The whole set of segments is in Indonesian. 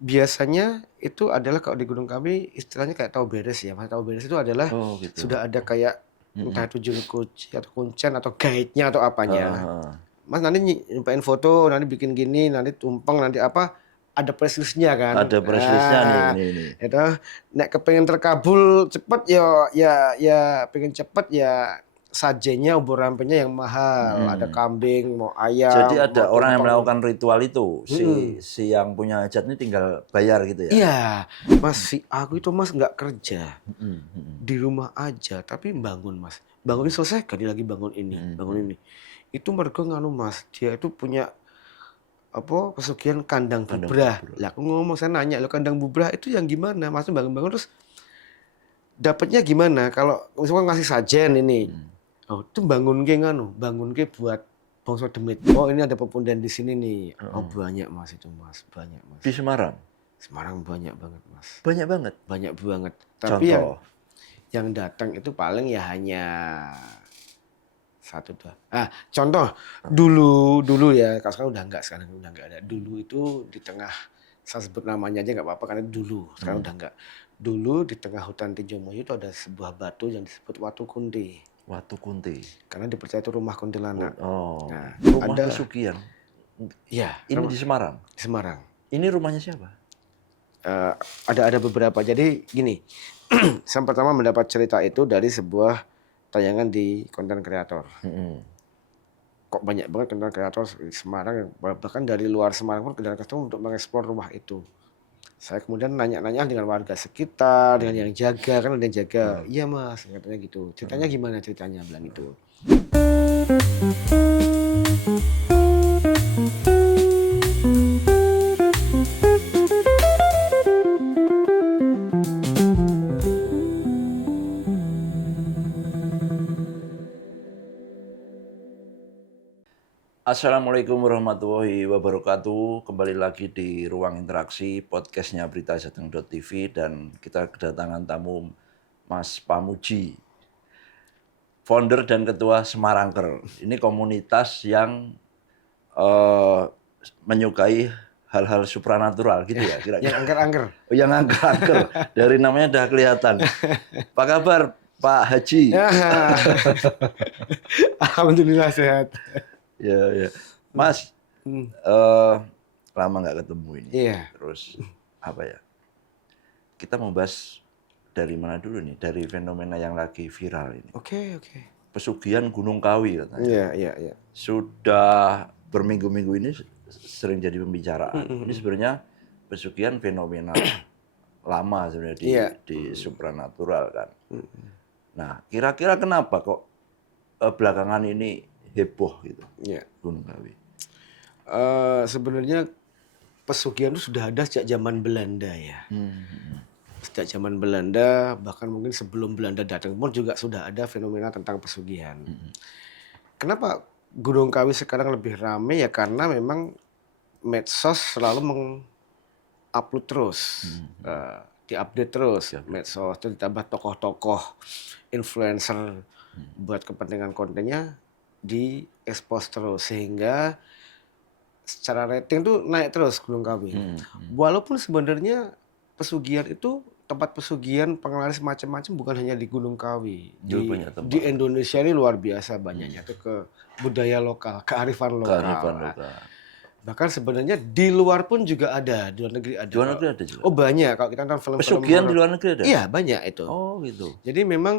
biasanya itu adalah kalau di gunung kami istilahnya kayak tahu beres ya, Mas. Tahu beres itu adalah Oh gitu. sudah ada kayak Mhm. entah itu juru kunci atau kuncen atau guide-nya atau Heeh apanya. heeh. Mas nanti nyumpain foto, nanti bikin gini, nanti tumpeng, nanti apa, ada press list-nya kan. Ada press list-nya nih, Nah, ini. itu nek kepengen terkabul cepet ya pengen cepet ya sajennya ubur rampenya yang mahal. Ada Mhm. kambing, mau Jadi ayam, mau ada orang yang tumpeng. melakukan ritual itu, si Mhm. si yang punya hajat ini tinggal bayar gitu ya? Iya, Mas, aku itu Mas nggak kerja, Mhm mhm. di rumah aja tapi bangun Mas. Bangunnya selesai kan dia lagi Mhm bangun mhm. ini. Itu mergo nganu Mas, dia itu punya apa, pesugihan kandang Kandang bubrah. bubur. Lah aku ngomong, saya nanya, "Loh kandang bubrah itu yang gimana? Maksudnya bangun-bangun terus dapatnya gimana? Kalau misalkan ngasih sajen ini, Mhm. oh itu bangunke nganu, bangunke buat bangsa demit. Oh ini ada pepundian di sini nih. Oh Heeh. banyak Mas itu Mas, banyak Di Mas. Semarang? Semarang banyak banget Mas, Banyak banget? banyak banget. Tapi Contoh? yang datang itu paling ya hanya satu 2. Contoh Heeh. dulu ya, kalau sekarang udah nggak ada. Mhm. Dulu itu di tengah, saya sebut namanya aja nggak apa-apa karena dulu, sekarang Mhm. udah nggak. Dulu di tengah hutan Tinjomulyo itu ada sebuah batu yang disebut Watu Kunti, Watu Kunti. karena dipercaya itu rumah kuntilanak. Oh, Nah, rumah ada pesugihan. ya Ini di rumah Semarang? di Semarang. Ini rumahnya siapa? Eee, ada beberapa. Jadi gini, saya pertama mendapat cerita itu dari sebuah tayangan di konten kreator. Mhm. Kok banyak banget konten kreator di Semarang yang bahkan dari luar Semarang pun datang untuk mengeksplor rumah itu. Saya kemudian nanya-nanya dengan warga sekitar, dengan Mhm. yang jaga, kan ada yang jaga. Heeh. "Iya Mas," katanya gitu. "Ceritanya Heeh. gimana ceritanya?" Bilang Heeh. gitu. Assalamualaikum warahmatullahi wabarakatuh. Kembali lagi di Ruang Interaksi, podcastnya Berita Jateng.tv, dan kita kedatangan tamu Mas Pamuji, founder dan ketua Semarangker. Ini komunitas yang eh, menyukai hal-hal supranatural gitu ya, Yang kira-kira. angker-angker. Oh, yang angker-angker. Dari namanya udah kelihatan. Apa kabar Pak Haji? Alhamdulillah sehat. Ya, ya. Mas, Mmm, eh lama nggak ketemu ini. iya. Terus apa ya? Kita mau bahas dari mana dulu nih? Dari fenomena yang lagi viral ini. Oke oke. Pesugihan Gunung Kawi katanya. Iya iya iya. Sudah berminggu-minggu ini sering jadi Mhm pembicaraan. Ini mhm. sebenarnya pesugihan fenomena lama sebenarnya Iya. di supranatural kan. Mhm. Nah, kira-kira kenapa kok belakangan ini heboh gitu Iya. Gunung Kawi? Sebenarnya pesugihan itu sudah ada sejak zaman Belanda ya. Mhm. Sejak zaman Belanda, bahkan mungkin sebelum Belanda datang pun juga sudah ada fenomena tentang pesugihan. Mhm. Kenapa Gunung Kawi sekarang lebih ramai ya karena memang medsos selalu meng-upload terus, Mhm. Mhm. di-update terus Siap, siap. medsos, terus ditambah tokoh-tokoh, influencer Mhm. buat kepentingan kontennya di-expose terus sehingga secara rating tuh naik terus Gunung Kawi. Mhm. Mhm. Walaupun sebenarnya pesugihan itu, tempat pesugihan penglaris macam-macam bukan hanya di Gunung Kawi. Jual Di banyak di tempat. Indonesia ini luar biasa banyaknya Mhm. tuh ke budaya lokal, kearifan Kearifan lokal. lokal. Bahkan sebenarnya di luar pun juga ada, di luar negeri ada Di luar kok. negeri ada juga? Oh banyak, kalau kita nonton film-film Pesugihan di horor. luar negeri ada? Iya banyak itu. Oh gitu. Jadi memang,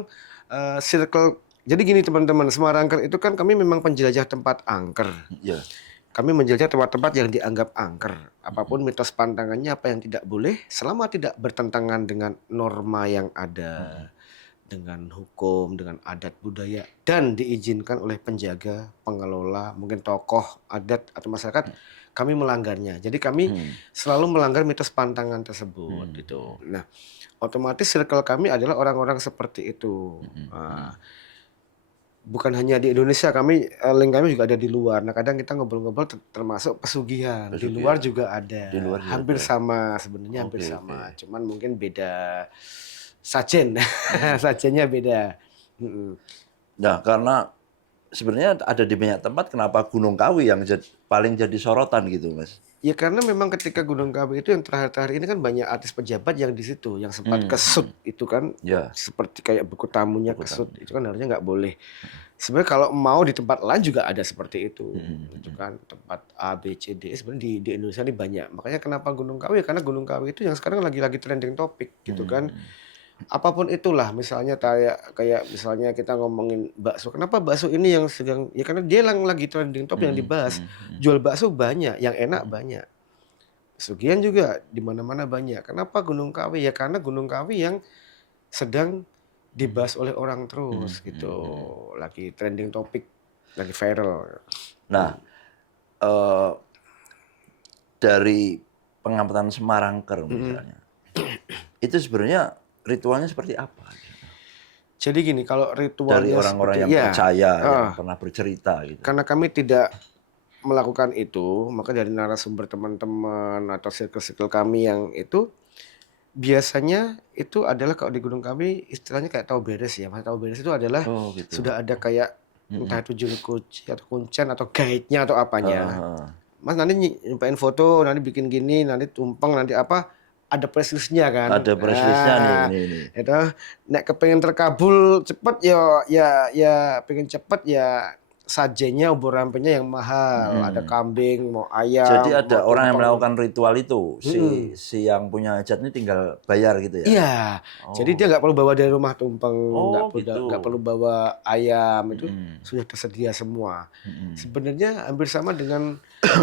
circle jadi gini teman-teman, Semarangker itu kan kami memang penjelajah tempat angker. Iya. Kami menjelajah tempat-tempat yang dianggap angker. Mhm. Apapun mitos pantangannya, apa yang tidak boleh, selama tidak bertentangan dengan norma yang Mhm. ada, dengan hukum, dengan adat budaya, dan diizinkan oleh penjaga, pengelola, mungkin tokoh adat atau masyarakat, kami melanggarnya. Jadi kami Mhm. selalu melanggar mitos pantangan tersebut, Mhm. gitu. Nah, otomatis circle kami adalah orang-orang seperti itu. Mhm. Eee Mhm. Bukan hanya di Indonesia, link kami juga ada di luar. Nah, kadang kita ngobrol-ngobrol termasuk pesugihan, di luar Pesugihan. juga Di ada. luar juga ada. Hampir sama, sebenarnya hampir Oke, oke. sama, cuman mungkin beda sajen, Mhm. sajennya beda. Mhm. Nah, karena sebenarnya ada di banyak tempat, kenapa Gunung Kawi yang paling jadi sorotan gitu, Mas? Ya karena memang ketika Gunung Kawi itu yang terakhir-terakhir ini kan banyak artis pejabat yang di situ, yang sempat kesut itu kan, Ya, seperti kayak buku tamunya buku kesut, tamu. itu kan harusnya nggak boleh. Sebenarnya kalau mau di tempat lain juga ada seperti itu, gitu kan, tempat A, B, C, D, sebenarnya di Indonesia ini banyak. Makanya kenapa Gunung Kawi? Karena Gunung Kawi itu yang sekarang lagi trending topik, gitu kan. Apapun itulah, misalnya kayak kayak misalnya kita ngomongin bakso. Kenapa bakso ini yang sedang, ya karena dia yang lagi trending top yang dibahas. Jual bakso banyak, yang enak banyak. Pesugihan juga di mana-mana banyak. Kenapa Gunung Kawi? Ya karena Gunung Kawi yang sedang dibahas oleh orang terus gitu. Lagi trending topik, lagi viral. Nah, eh, dari pengamatan Semarangker misalnya, itu sebenarnya ritualnya seperti apa? Jadi gini, kalau Dari ritualnya orang-orang seperti yang percaya, yang ah, pernah bercerita gitu. karena kami tidak melakukan itu, maka dari narasumber teman-teman atau circle-circle kami yang itu biasanya itu adalah kalau di Gunung Kawi istilahnya kayak tahu beres ya. Mas tahu beres itu adalah Oh gitu. sudah ada kayak entah itu juru kunci atau kuncen atau guide-nya atau apanya. Heeh. Mas nanti nyumpain foto, nanti bikin gini, nanti tumpeng, nanti apa, ada press list-nya kan. Ada press list-nya nih, ini. Itu nek kepengen terkabul cepet ya pengen cepet ya sajennya ubur rampenya yang mahal. Ada kambing, mau Jadi ayam, mau ada orang yang tumpeng. melakukan ritual itu, si yang punya hajat ini tinggal bayar gitu ya? Iya, jadi dia Oh, nggak perlu bawa dari rumah tumpeng, oh gitu. nggak perlu bawa ayam, itu sudah tersedia semua. Sebenarnya hampir sama dengan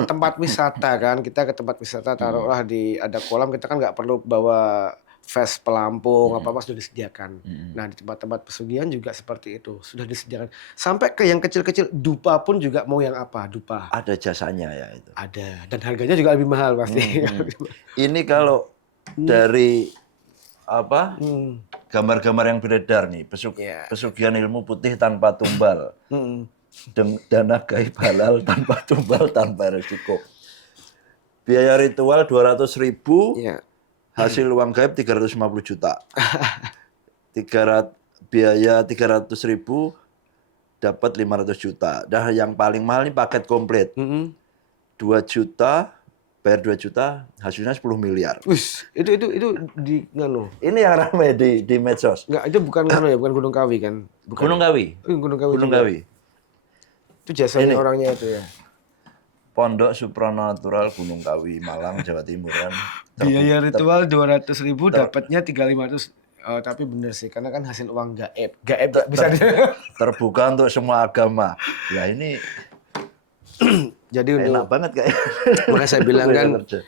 tempat wisata kan, kita ke tempat wisata taruhlah ada kolam, kita kan nggak perlu bawa ves pelampung apa sudah disediakan. Nah di tempat-tempat pesugihan juga seperti itu, sudah disediakan. Sampai ke yang kecil-kecil, dupa pun juga mau yang apa, dupa Ada jasanya ya itu. ada dan harganya juga lebih mahal pasti. Ini kalau dari apa Hmm, gambar-gambar yang beredar nih, ya. pesugihan ilmu putih tanpa tumbal, Hmm. dana gaib halal tanpa tumbal tanpa resiko. Biaya ritual 200.000, Ya. hasil uang gaib 350 juta. 300, biaya 300.000 dapat 500 juta. Dah yang paling mahal ini paket komplit. 2 juta, bayar 2 juta, hasilnya 10 miliar. Wis, itu di nganu. Ini yang ramai di medsos. Enggak, itu bukan nganu ya, bukan Gunung Kawi kan? Bukan. Gunung Kawi. Gunung Kawi Gunung juga. Kawi. Itu jasanya Ini. orangnya itu ya. Pondok Supranatural Gunung Kawi, Malang, Jawa Timur kan. Biaya ritual 200.000, dapatnya 3.500. Oh, tapi bener sih, karena kan hasil uang gaib. Gaib bisa Terbuka untuk semua agama. Ya ini jadi enak untuk banget kayak. makanya saya bilang kan Kerja.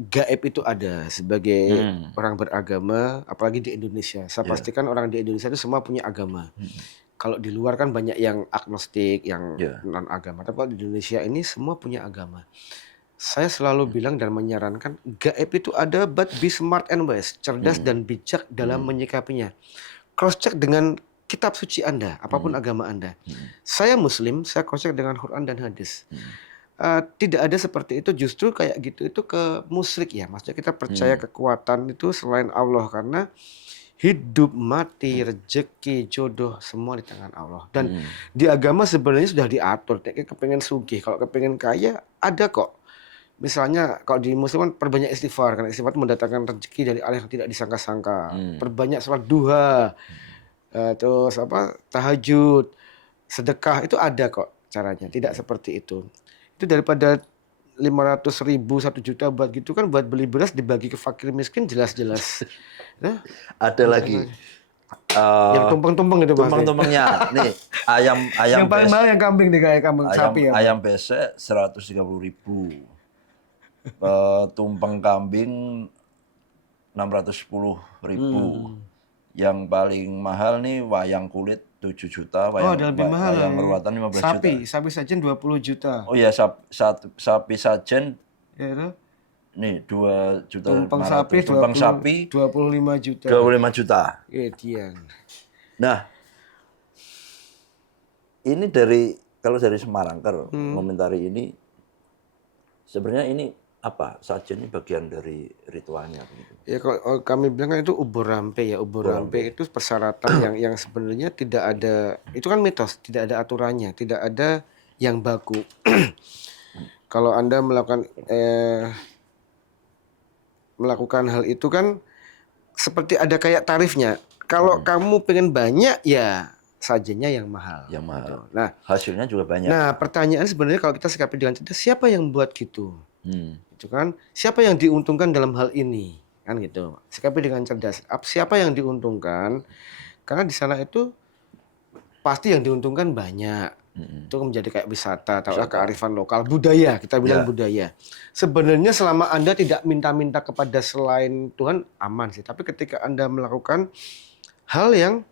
gaib itu ada sebagai orang beragama, apalagi di Indonesia. Saya pastikan orang di Indonesia itu semua punya agama. Kalau di luar kan banyak yang agnostik, yang non agama. Tapi kalau di Indonesia ini semua punya agama. Saya selalu bilang dan menyarankan gaib itu ada, but be smart and wise, cerdas dan bijak dalam menyikapinya. Cross check dengan kitab suci Anda, apapun agama Anda. Saya Muslim, saya cross check dengan Quran dan hadis. Tidak ada seperti itu, justru kayak gitu itu ke musyrik ya. Maksudnya kita percaya kekuatan itu selain Allah, karena hidup, mati, rezeki, jodoh semua di tangan Allah. Dan di agama sebenarnya sudah diatur. Kayak kepengen sugih, kalau kepengen kaya ada kok. Misalnya kalau di Muslim kan perbanyak istighfar, karena istighfar itu mendatangkan rezeki dari Allah yang tidak disangka-sangka. Perbanyak sholat duha, terus apa tahajud, sedekah, itu ada kok caranya. Tidak seperti itu. Itu daripada 500.000, 1 juta buat gitu kan, buat beli beras dibagi ke fakir miskin jelas-jelas. Nah, Ada lagi. yang tumpeng-tumpeng itu pasti. Tumpeng-tumpengnya. Nih, ayam Yang paling mahal yang kambing nih, kayak kambing sapi ya. ayam besek 130.000. Tumpeng kambing 610.000. Yang paling mahal nih wayang kulit 7 juta, ada lebih mahal. wayang meruatan 15 juta. Sapi sajen 20 juta. Oh ya, sapi sajen Ya itu. nih 2 juta. Tumpeng sapi 25 juta. 25 juta. Dia. Nah, ini kalau dari Semarangker komentari ini, sebenarnya ini apa? Sajen ini bagian dari ritualnya begitu. Ya kalau kami bilang kan itu ubur rampe ya. Ubur rampe itu persyaratan yang sebenarnya tidak ada, itu kan mitos, tidak ada aturannya, tidak ada yang baku. Kalau Anda melakukan hal itu kan seperti ada kayak tarifnya. Kalau kamu pengen banyak ya sajennya yang mahal. Yang mahal. Gitu. Nah, hasilnya juga banyak. Nah, pertanyaan sebenarnya kalau kita sikapi dengan cerdas, siapa yang buat gitu? Gitu kan? Siapa yang diuntungkan dalam hal ini? Kan gitu. Sikapi dengan cerdas. Siapa yang diuntungkan? Karena di sana itu pasti yang diuntungkan banyak. Itu menjadi kayak wisata, atau kearifan lokal, budaya, kita bilang budaya. Sebenarnya selama Anda tidak minta-minta kepada selain Tuhan, aman sih. Tapi ketika Anda melakukan hal yang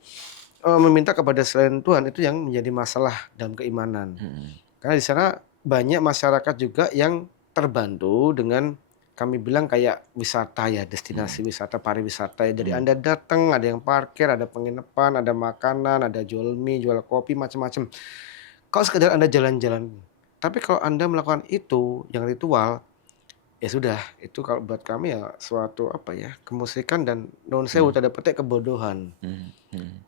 meminta kepada selain Tuhan, itu yang menjadi masalah dalam keimanan. Karena di sana banyak masyarakat juga yang terbantu dengan kami bilang kayak wisata ya, destinasi wisata, pariwisata ya. Jadi Anda datang, ada yang parkir, ada penginapan, ada makanan, ada jual mie, jual kopi, macam-macam. Kalau sekedar Anda jalan-jalan. Tapi kalau Anda melakukan itu, yang ritual, ya sudah, itu kalau buat kami ya suatu kemusikan dan non sewu tanda petik kebodohan.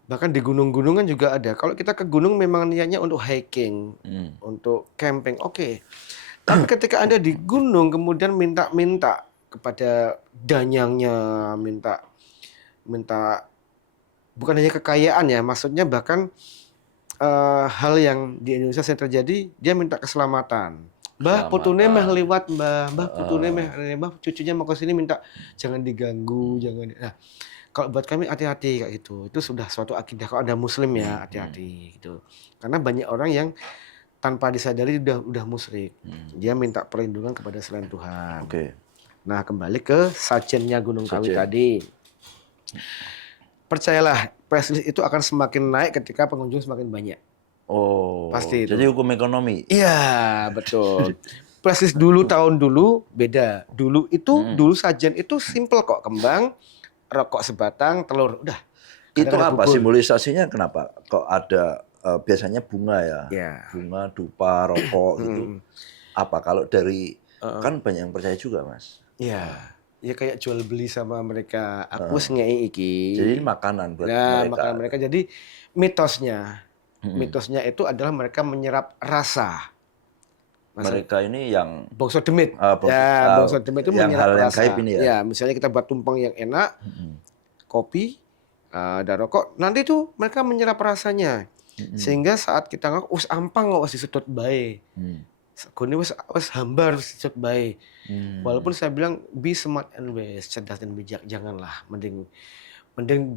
Bahkan di gunung-gunungan juga ada. Kalau kita ke gunung memang niatnya untuk hiking, untuk camping, oke. Tapi ketika Anda di gunung kemudian minta-minta kepada danyangnya, minta bukan hanya kekayaan ya, maksudnya bahkan hal yang di Indonesia sering terjadi, dia minta keselamatan. Mbah putune meh liwat, Mbah putune meh, Mbah cucunya mau ke sini minta jangan diganggu, jangan. Nah, kalau buat kami hati-hati kayak gitu. Itu sudah suatu akidah kalau ada muslim ya, hati-hati gitu. Karena banyak orang yang tanpa disadari udah musyrik. Dia minta perlindungan kepada selain Tuhan. Nah, kembali ke sajennya Gunung Kawi tadi. Percayalah, price list itu akan semakin naik ketika pengunjung semakin banyak. Pasti itu. Jadi hukum ekonomi. Iya, betul. Price list tahun dulu beda. Dulu sajen itu simple kok, kembang, rokok sebatang, telur, udah. Itu apa simbolisasinya? Kenapa kok ada biasanya bunga ya? Bunga, dupa, rokok gitu. Apa kalau dari kan banyak yang percaya juga, Mas? Iya. Ya kayak jual beli sama mereka. Aku ngei iki. Jadi makanan buat mereka. Makanan mereka. Jadi mitosnya itu adalah mereka menyerap rasa. Mereka ini yang bongso demit. Bongso demit itu menyerap rasa. Yang gaib ini ya. Ya, misalnya kita buat tumpeng yang enak, kopi, ada rokok, nanti tuh mereka menyerap rasanya. Sehingga saat kita ngomong, wis ampang kok wis disedot bae. Gone wis hambar disedot bae. Walaupun saya bilang be smart and wise, cerdas dan bijak, janganlah, mending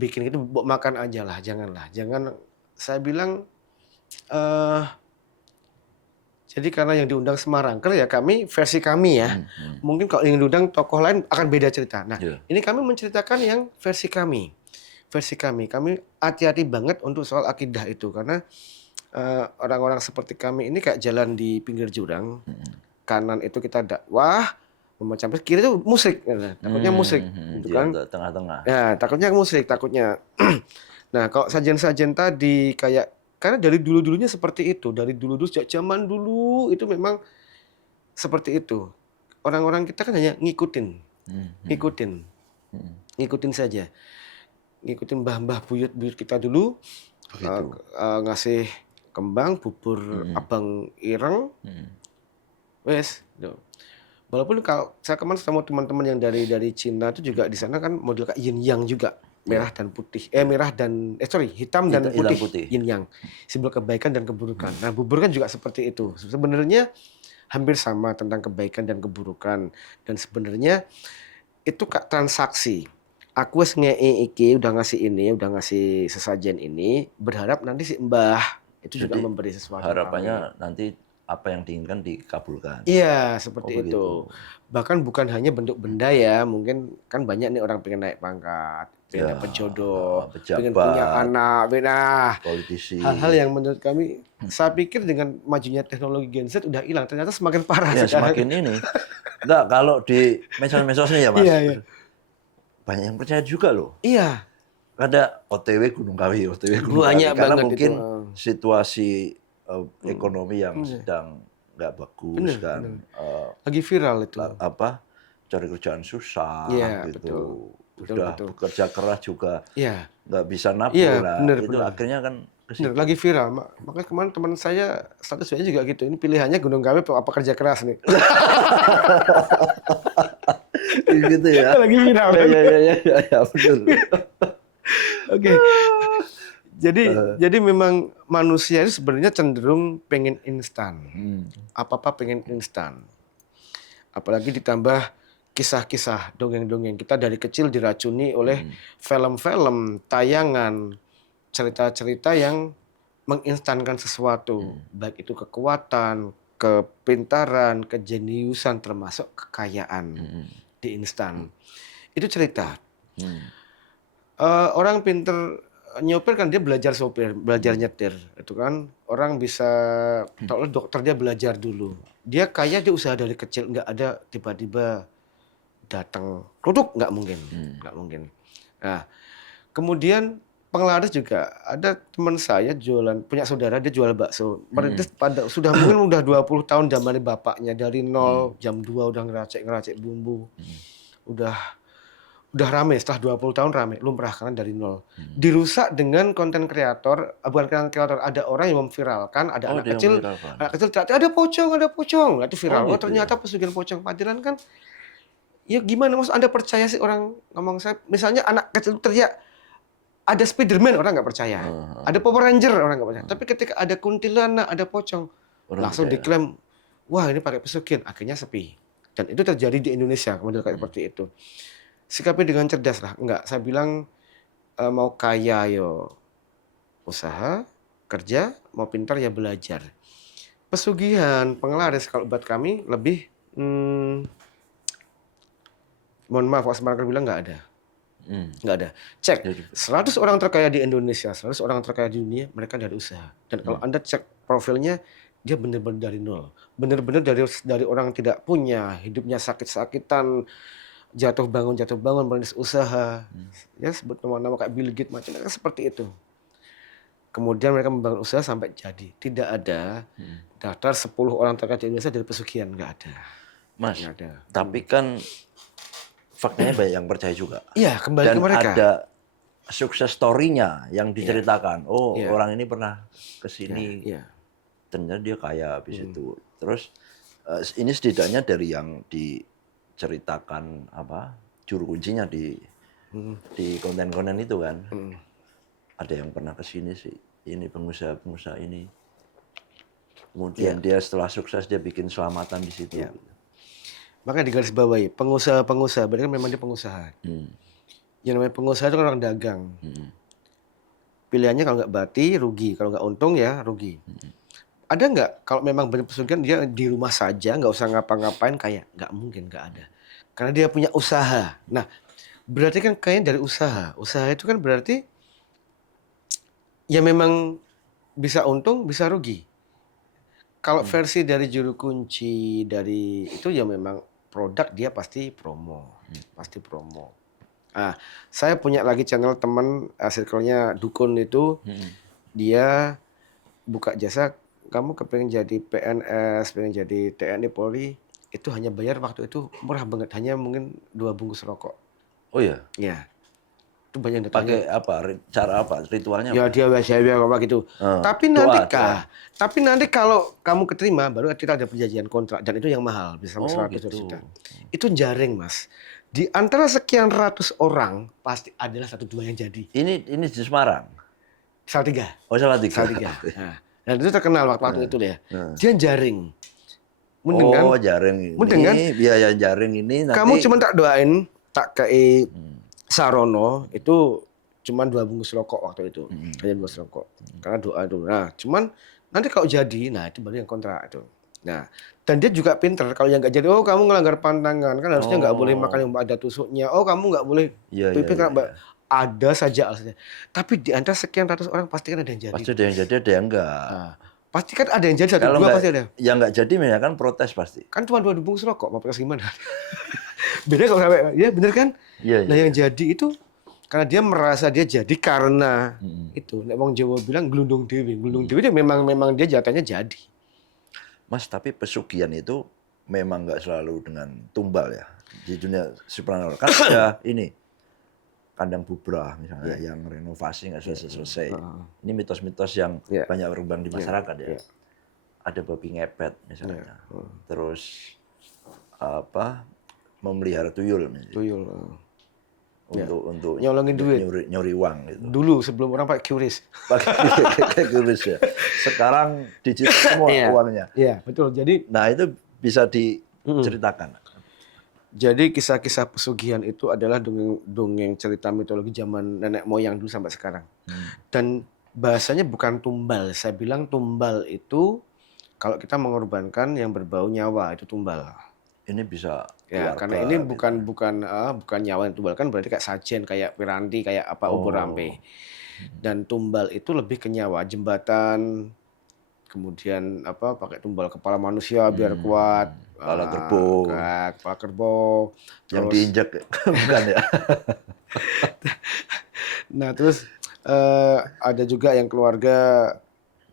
bikin itu makan aja lah, janganlah. Jangan, saya bilang jadi karena yang diundang Semarangker ya kami versi kami ya. Mungkin kalau yang diundang tokoh lain akan beda cerita. Nah, ini kami menceritakan yang versi kami. Kami hati-hati banget untuk soal akidah itu karena orang-orang seperti kami ini kayak jalan di pinggir jurang. Kanan itu kita dakwah, memecah kiri itu musik. Takutnya musik, gitu kan? Tengah-tengah. Ya, takutnya musik, takutnya. Nah, kalau sajen-sajen tadi kayak karena dari dulu-dulunya seperti itu, dari dulu-dulu sejak zaman dulu itu memang seperti itu. Orang-orang kita kan hanya ngikutin saja. Ngikutin mbah-mbah buyut kita dulu, ngasih kembang, bubur abang ireng, wes. Walaupun kalau saya kemarin sama teman-teman yang dari Cina itu juga di sana kan model kayak yin yang juga, merah dan putih, hitam dan putih, yin yang, simbol kebaikan dan keburukan. Nah, bubur kan juga seperti itu. Sebenarnya hampir sama tentang kebaikan dan keburukan, dan sebenarnya itu transaksi. Aku wis ngei iki, udah ngasih sesajen ini, berharap nanti si mbah itu juga memberi sesuatu. Harapannya nanti apa yang diinginkan dikabulkan. Iya, seperti itu. Bahkan bukan hanya bentuk benda ya, mungkin kan banyak nih orang pengen naik pangkat, pengen dapat jodoh, pengen punya anak, politisi. Hal-hal yang menurut kami, saya pikir dengan majunya teknologi Gen Z udah hilang, ternyata semakin parah sekarang. Semakin ini. Enggak, kalau di medsos-medsosnya ya, Mas. Iya. Banyak yang percaya juga loh. Iya. Ada OTW Gunung Kawi. Banyak karena banget mungkin itu. Situasi ekonomi yang sedang nggak bagus kan. Lagi viral itu. Cari kerjaan susah gitu. Betul. Bekerja keras juga nggak bisa nabung lah. bener. Akhirnya kan Bener, lagi viral. Makanya kemarin teman saya status WA juga gitu. Ini pilihannya Gunung Kawi apa kerja keras nih. Gitu ya. Lagi viral kan. Ya, betul. Oke. Jadi memang manusia itu sebenarnya cenderung pengen instan. Apa-apa pengen instan. Apalagi ditambah kisah-kisah, dongeng-dongeng. Kita dari kecil diracuni oleh film-film, tayangan, cerita-cerita yang menginstankan sesuatu. Baik itu kekuatan, kepintaran, kejeniusan, termasuk kekayaan di instan. Itu cerita. Orang pinter nyopir kan dia belajar sopir, belajar nyetir, itu kan. Orang bisa, kalau dokter dia belajar dulu. Dia kaya, dia usaha dari kecil, nggak ada tiba-tiba datang produk, nggak mungkin, nggak mungkin. Nah, kemudian penglaris juga ada teman saya jualan, punya saudara dia jual bakso. Merintis pada mungkin udah 20 tahun zamannya bapaknya, dari nol jam 2 udah ngeracik bumbu. Udah rame, setelah 20 tahun rame, lumrah karena dari nol. Dirusak dengan konten kreator, bukan konten kreator, ada orang yang memviralkan, ada anak kecil ternyata ada pocong, itu viral. Oh, ternyata pesugihan pocong. Padahal kan, ya gimana mas Anda percaya sih orang ngomong saya, misalnya anak kecil teriak, ada Spiderman, orang nggak percaya. Ada Power Ranger, orang nggak percaya. Tapi ketika ada kuntilanak, ada pocong, langsung diklaim, wah ini pakai pesugihan, akhirnya sepi. Dan itu terjadi di Indonesia, kemudian kayak seperti itu. Sikapi dengan cerdas lah. Enggak, saya bilang mau kaya yo usaha, kerja, mau pintar ya belajar. Pesugihan, penglaris kalau buat kami lebih, mohon maaf, Pak Semarang bilang nggak ada. Nggak ada. Cek, 100 orang terkaya di Indonesia, 100 orang terkaya di dunia, mereka dari usaha. Dan kalau Anda cek profilnya, dia benar-benar dari nol. Benar-benar dari orang tidak punya, hidupnya sakit-sakitan, jatuh bangun, merintis usaha. Ya sebut nama-nama kayak Bill Gates macam-macam seperti itu. Kemudian mereka membangun usaha sampai jadi. Tidak ada daftar 10 orang terkaya di Indonesia dari pesugihan, nggak ada. Mas, Nggak ada. tapi kan faktanya banyak yang percaya juga. Iya, kembali ke mereka. Dan ada sukses story-nya yang diceritakan. Oh, orang ini pernah ke sini. Ternyata dia kaya habis itu. Terus ini setidaknya dari yang diceritakan juru kuncinya di konten-konten itu kan. Ada yang pernah ke sini sih. Ini pengusaha ini. Kemudian dia setelah sukses dia bikin selamatan di situ. Makanya digarisbawahi, pengusaha, berarti kan memang dia pengusaha. Yang namanya pengusaha itu kan orang dagang. Pilihannya kalau nggak bati, rugi. Kalau nggak untung, ya rugi. Ada nggak, kalau memang benar pesugihan, dia di rumah saja, nggak usah ngapa-ngapain, kaya? Nggak mungkin, nggak ada. Karena dia punya usaha. Nah, berarti kan kayaknya dari usaha. Usaha itu kan berarti, ya memang bisa untung, bisa rugi. Kalau versi dari juru kunci, dari itu ya memang produk dia pasti promo. Pasti promo. Nah, saya punya lagi channel teman, circle-nya dukun itu, dia buka jasa, kamu kepengen jadi PNS, pengen jadi TNI Polri, itu hanya bayar waktu itu murah banget, hanya mungkin 2 bungkus rokok. Oh ya? Ya. Itu banyak yang Pakai cara apa? Ritualnya ya, apa? dia apa gitu. Tapi nanti kalau kamu keterima, baru kita ada perjanjian kontrak, dan itu yang mahal, bisa sampai 100 juta. Itu jaring, Mas. Di antara sekian ratus orang, pasti adalah 1-2 yang jadi. Ini di Semarang? Salatiga. Oh, Salatiga. Nah, dan itu terkenal waktu itu ya. Dia jaring. Jaring ini. Mending kan? Biaya jaring ini nanti. Kamu cuma tak doain, tak kei sarono, itu cuma 2 bungkus rokok waktu itu. Hanya 2 bungkus rokok. Karena doa itu. Nah, cuman nanti kalau jadi, nah itu baru yang kontrak itu. Nah, dan dia juga pinter. Kalau yang nggak jadi, oh kamu ngelanggar pantangan, kan harusnya nggak boleh makan yang ada tusuknya. Oh kamu nggak boleh pipi karena ada saja alasannya. Tapi di antara sekian ratus orang pasti kan ada yang jadi. Pasti ada yang jadi, ada yang enggak. Nah, pasti kan ada yang jadi, 1-2 pasti ada. Yang nggak jadi memang kan protes pasti. Kan cuma 2 bungkus rokok, mau protes gimana? Beda kalau sampai, ya bener kan? Nah yang jadi itu karena dia merasa dia jadi karena itu. Nek wong Jawa bilang glundung dewi. Glundung dewi dia memang dia jatahnya jadi. Mas, tapi pesugihan itu memang nggak selalu dengan tumbal ya di dunia supranatural. Kan ada ini kandang bubrah misalnya yang renovasi nggak selesai-selesai. Ini mitos-mitos yang banyak berkembang di masyarakat ya. Ada babi ngepet misalnya. Terus memelihara tuyul misalnya. Tuyul. Untuk Nyolongin duit. nyuri uang gitu. Dulu sebelum orang pakai QRIS. Pakai QRIS ya. Sekarang digital semua uangnya. Iya, betul. Jadi itu bisa diceritakan. Jadi kisah-kisah pesugihan itu adalah dongeng cerita mitologi zaman nenek moyang dulu sampai sekarang. Dan bahasanya bukan tumbal. Saya bilang tumbal itu kalau kita mengorbankan yang berbau nyawa itu tumbal. Ini bisa ya karena ini bukan nyawa yang tumbal, kan berarti kayak sajen, kayak piranti, kayak apa ubur rampe. Dan tumbal itu lebih ke nyawa, jembatan, kemudian pakai tumbal kepala manusia biar kuat. Kepala kerbau. Kepala kerbau. Yang diinjak bukan ya? Nah terus ada juga yang keluarga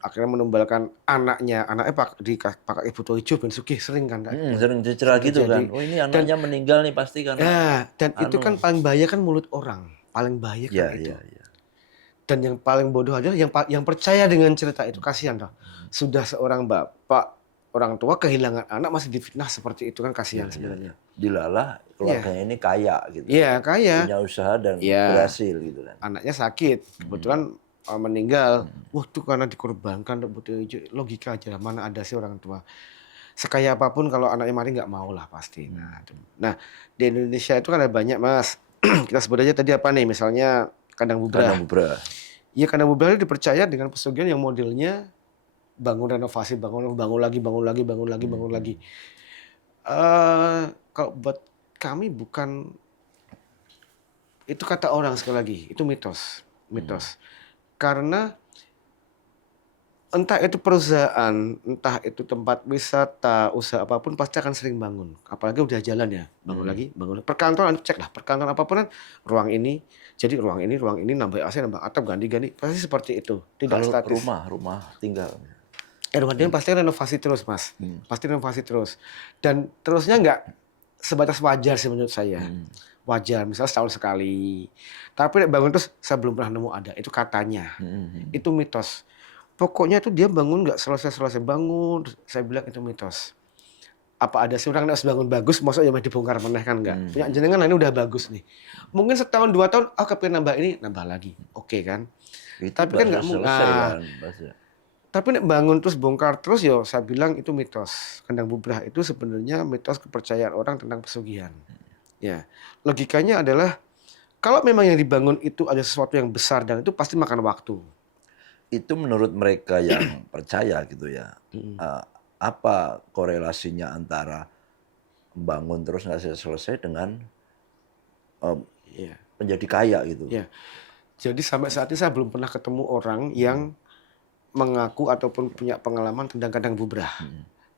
akhirnya menumbalkan anaknya pakai botol hijau ben sugih, sering kan? Sering dicerah gitu kan. Oh ini anaknya meninggal nih pasti karena. Ya, dan itu kan paling bahaya kan mulut orang, paling bahaya kan itu. Ya. Dan yang paling bodoh adalah yang percaya dengan cerita itu, kasihan toh. Sudah seorang bapak, orang tua kehilangan anak masih difitnah seperti itu kan, kasihan sebenarnya. Dilalah keluarganya ini kaya gitu. Iya, kaya. Punya usaha dan berhasil gitu kan. Anaknya sakit, kebetulan meninggal. Wah, itu karena dikorbankan logika aja. Mana ada sih orang tua sekaya apapun kalau anaknya mati nggak mau lah pasti. Nah, di Indonesia itu kan ada banyak, Mas. Kita sebut aja tadi apa nih, misalnya kandang bubrah. Iya, kandang bubrah itu dipercaya dengan pesugihan yang modelnya bangun renovasi, bangun lagi. Kalau buat kami bukan, itu kata orang, sekali lagi itu mitos. Karena entah itu perusahaan, entah itu tempat wisata, usaha apapun pasti akan sering bangun. Apalagi udah jalan ya, bangun lagi. Perkantoran, cek lah, perkantoran apapun kan ruang ini, jadi ruang ini nambah AC, nambah atap, ganti, pasti seperti itu. Tidak statis. Rumah tinggal. Rumah dia pasti renovasi terus, Mas. Pasti renovasi terus. Dan terusnya nggak sebatas wajar sih menurut saya. Wajar, misalnya setahun sekali. Tapi bangun terus, saya belum pernah nemu ada. Itu katanya. Itu mitos. Pokoknya itu dia bangun nggak selesai bangun. Saya bilang itu mitos. Apa ada sih orang harus bangun bagus, maksudnya yang dibongkar meneh kan enggak. Punya jenengan ini udah bagus nih. Mungkin setahun 2 tahun, kepengen nambah ini, nambah lagi. Oke kan. Tapi kan nggak mungkin. Tapi nek bangun terus bongkar terus, ya saya bilang itu mitos. Kandang bubrah itu sebenarnya mitos kepercayaan orang tentang pesugihan. Ya, logikanya adalah kalau memang yang dibangun itu ada sesuatu yang besar dan itu pasti makan waktu. Itu menurut mereka yang percaya gitu ya. Apa korelasinya antara bangun terus nggak selesai dengan menjadi kaya gitu? Ya. Jadi sampai saat ini saya belum pernah ketemu orang yang mengaku ataupun punya pengalaman tentang kandang bubrah.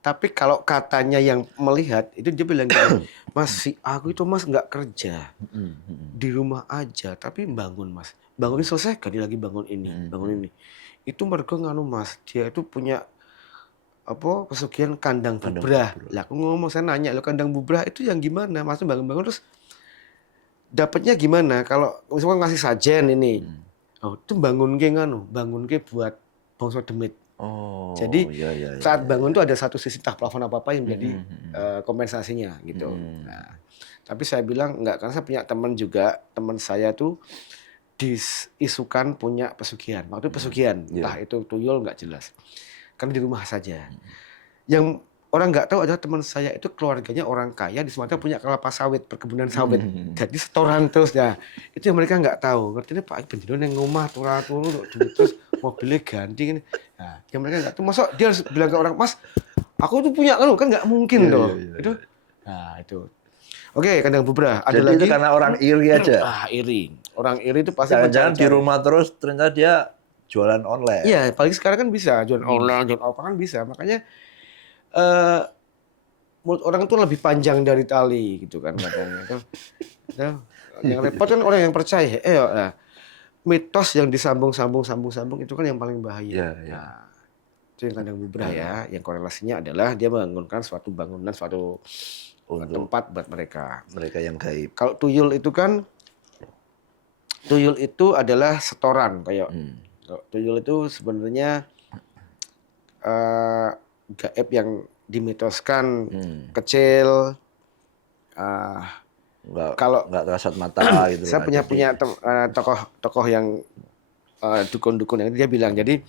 Tapi kalau katanya yang melihat, itu dia bilang gini, Mas, si aku itu Mas nggak kerja. Di rumah aja, tapi bangun Mas. Bangun ini selesai, ganti lagi bangun ini, bangun ini. Itu mereka nganu Mas, dia itu punya pesugihan kandang bubrah. Lah aku ngomong, saya nanya, lo kandang bubrah itu yang gimana? Mas bangun-bangun terus dapatnya gimana? Kalau misalnya ngasih sajen ini, itu bangun ke buat bangsa demit. Jadi saat bangun tuh ada satu sisi entah plafon apa yang menjadi kompensasinya gitu. Nah, tapi saya bilang enggak, karena saya punya teman saya tuh diisukan punya pesugihan. Waktu pesugihan, entah itu tuyul nggak jelas. Karena di rumah saja. Yang orang nggak tahu adalah teman saya itu keluarganya orang kaya di Sumatera, punya kelapa sawit, perkebunan sawit. Jadi setoran terus ya. Itu yang mereka nggak tahu. Ngerti ini Pak Benjono yang ngomah turun terus mobilnya ganti. Nah, yang mereka nggak tahu. Masa dia harus bilang ke orang, Mas, aku tuh punya kan nggak mungkin loh. Itu. Nah itu. Oke, kandang bubrah. Ada jadi lagi. Itu karena orang iri aja. Iri. Orang iri itu pasti. Jangan-jangan di rumah terus ternyata dia jualan online. Iya, apalagi sekarang kan bisa jualan online, jualan apa kan bisa. Makanya mulut orang tuh lebih panjang dari tali gitu kan katanya. Yang repot kan orang yang percaya. Mitos yang disambung itu kan yang paling bahaya. Nah, itu yang kandang bubrah ya. Yang korelasinya adalah dia membangunkan suatu bangunan, suatu tempat buat mereka. Mereka yang gaib. Kalau tuyul itu kan Tuyul itu adalah setoran kayak. Tuyul itu sebenarnya gaib yang dimitoskan kecil. Kalau nggak kasat mata gitu saya lah. punya tokoh yang dukun-dukun yang dia bilang, jadi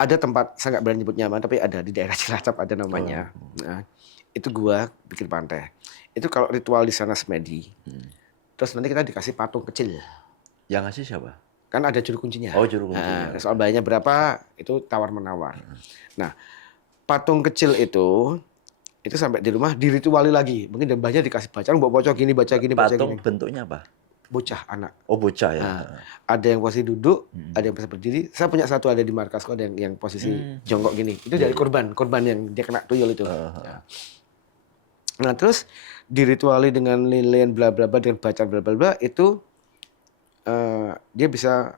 ada tempat, saya nggak berani nyebut nyaman, tapi ada di daerah Cilacap ada namanya. Nah, itu gua bikin pantai. Itu kalau ritual di sana semedi. Terus nanti kita dikasih patung kecil. Yang ngasih siapa? Kan ada juru kuncinya. Oh, juru kuncinya. Soal bayarnya berapa, itu tawar-menawar. Nah, patung kecil itu sampai di rumah dirituali lagi. Mungkin mbahnya dikasih bacaan, baca gini, baca gini, baca Patung gini. bentuknya apa? Bocah, anak. Oh, bocah ya. Ada yang posisi duduk, ada yang posisi berdiri. Saya punya satu ada di markasku, ada yang posisi jongkok gini. Itu dari korban yang dia kena tuyul itu. Nah, terus dirituali dengan lilin bla bla bla, dengan bacaan bla bla bla, itu dia bisa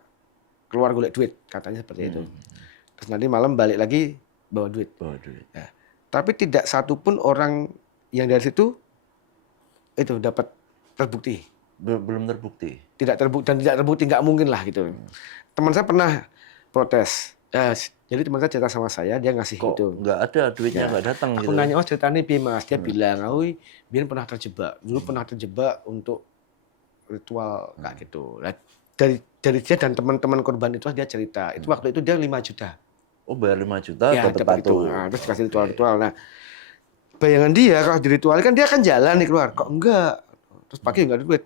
keluar golek duit, katanya seperti itu. Terus nanti malam balik lagi bawa duit. Ya. Tapi tidak satupun orang yang dari situ itu dapat terbukti. Belum terbukti. Tidak terbukti, dan tidak terbukti, nggak mungkin lah gitu. Teman saya pernah protes. Jadi teman saya cerita sama saya, dia ngasih Kok itu. nggak ada duitnya, nggak datang Aku gitu. nanya, oh ceritanya pi mas, dia bilang, Bian pernah terjebak. Dulu pernah terjebak untuk ritual kayak gitu. Nah, dari dia dan teman-teman korban itu dia cerita. Itu waktu itu dia 5 juta. Oh, bayar 5 juta Ya, dapat dapat itu. patung. Nah, terus dikasih ritual-ritual. Nah, bayangan dia kalau diritual kan dia akan jalan nih keluar. Kok enggak? Terus pagi enggak ada duit.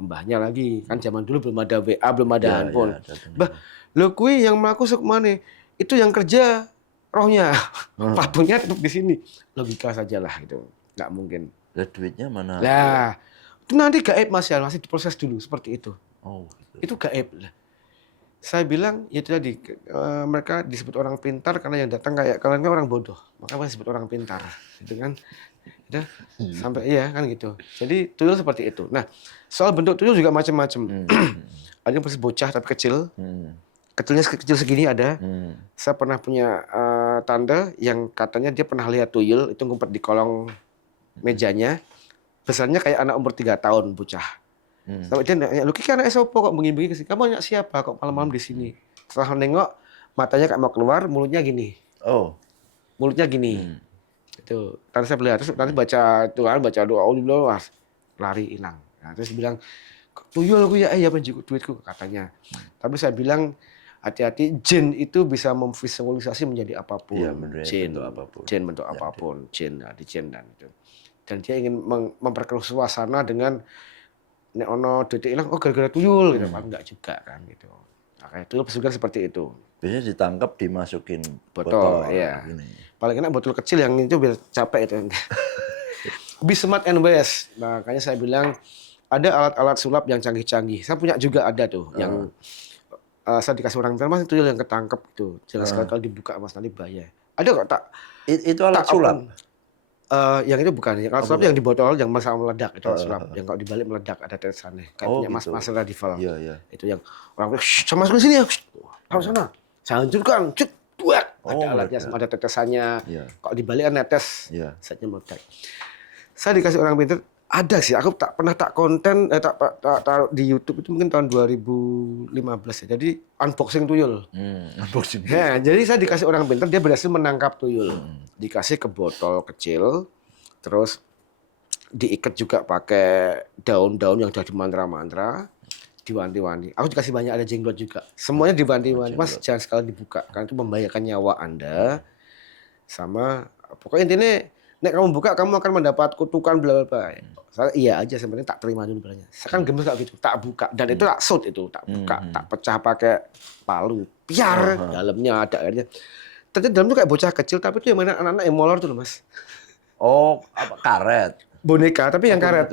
Mbahnya lagi. Kan zaman dulu belum ada WA, belum ada handphone. Bah, lo kui yang melaku mana? Itu yang kerja rohnya. Patungnya tetap di sini. Logika sajalah gitu. Nggak mungkin. Lah duitnya mana? Lah, itu nanti gaib Mas ya, masih diproses dulu seperti itu. Oh, gitu. Itu gaib lah. Saya bilang ya itu tadi, mereka disebut orang pintar karena yang datang kayak kalian kan orang bodoh, makanya disebut orang pintar, gitu kan? Udah, sampai iya kan gitu. Jadi tuyul seperti itu. Nah, soal bentuk tuyul juga macam-macam. Ada yang persis bocah tapi kecil, kecilnya kecil segini ada. Saya pernah punya tante yang katanya dia pernah lihat tuyul itu ngumpet di kolong mejanya, besarnya kayak anak umur 3 tahun bocah. Sampai dia nanya, lu kiki anak sopo kok bengi-bengi kesini? Kamu anak siapa kok malam-malam di sini? Setelah nengok, matanya kayak mau keluar, mulutnya gini. Oh. Mulutnya gini. Itu. Tadi saya beli, terus nanti baca Tuhan, baca doa, Allah, lari hilang. Nah, terus bilang, tuyul aku ya penjuku duitku katanya. Tapi saya bilang, hati-hati, jin itu bisa memvisualisasi menjadi apapun. Ya, jin bentuk apapun. Jin bentuk apapun. Jin, di jin dan itu. Dan dia ingin memperkeruh suasana dengan nek ono detik hilang, gara-gara tuyul gitu, enggak juga kan gitu. Nah, kayak tuyul pesugihan seperti itu. Biasanya ditangkap dimasukin botol ya. Gini. Paling enak botol kecil yang itu biar capek itu. Be smart and wise. Nah, makanya saya bilang ada alat-alat sulap yang canggih-canggih. Saya punya juga ada tuh yang saya dikasih orang pintar, Mas, tuyul yang ketangkep itu. Jelas sekali kalau dibuka Mas nanti bahaya. Ada kok tak itu alat sulap. Yang itu bukan, yang sulap yang di botol yang masa meledak itu sulap, yang kalau dibalik meledak ada tetesannya, kayak punya gitu. Mas Radival. Iya. Itu yang orang bilang, sama masuk sini ya, tahu sana, saya hancurkan, buat ada alatnya, ada tetesannya. Kalau dibalik kan netes, saatnya meledak. Saya dikasih orang pintar, ada sih, aku tak pernah konten, tak taruh di YouTube itu mungkin tahun 2015 ya. Jadi unboxing tuyul. Unboxing. Ya, jadi saya dikasih orang pintar, dia berhasil menangkap tuyul. Dikasih ke botol kecil, terus diikat juga pakai daun-daun yang sudah dimantra-mantra, diwanti-wanti. Aku dikasih banyak, ada jenglot juga. Semuanya diwanti-wanti. Mas, jangan sekali dibuka, karena itu membahayakan nyawa Anda. Sama, pokoknya intinya, nek kamu buka, kamu akan mendapat kutukan bla bla bla. Saya iya aja sebenarnya, tak terima dulu bilangnya. Saya kan gemes kayak gitu, tak buka, dan itu tak shoot itu, tak buka, tak pecah pakai palu, biar dalamnya ada airnya. Ternyata dalam itu kayak bocah kecil, tapi itu yang mainan anak-anak yang molor tuh loh Mas. Oh, apa karet? Boneka, tapi yang karet.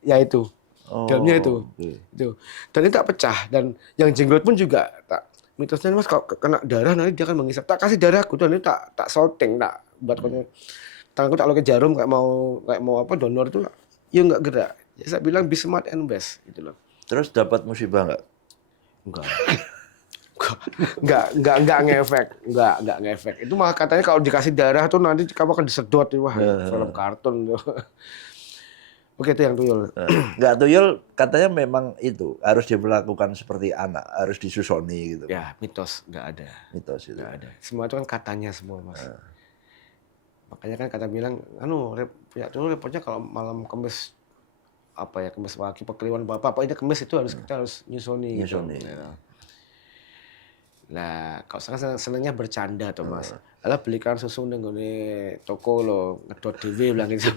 Ya itu, dalamnya itu. Dan itu tak pecah, dan yang jenglot pun juga tak. Mitosnya Mas kalau kena darah nanti dia akan menghisap. Tak kasih darahku, dan itu tak shooting, tak buat tanganku tak lo ke jarum kayak mau apa donor itu, ya nggak gerak. Ya saya bilang be smart and best gitu loh. Terus dapat musibah nggak? Enggak ngefek. Itu malah katanya kalau dikasih darah tuh nanti kamu akan disedot, wah film kartun tuh. Oke, itu yang tuyul. Nggak tuyul, katanya memang itu harus diperlakukan seperti anak, harus disusoni gitu. Ya, mitos, nggak ada. Mitos itu. Nggak ada. Semua itu kan katanya semua, Mas. Makanya kan kata bilang, punya tuyul repotnya kalau malam Kamis, Kamis pagi, Kliwon Bapak, ini Kamis itu kita harus nyusoni. Gitu. Nyusoni. Nah, kalau sekarang senangnya bercanda tuh, Mas. Alah belikan susu ning nggone toko lo, ngedot dhewe bilang gitu.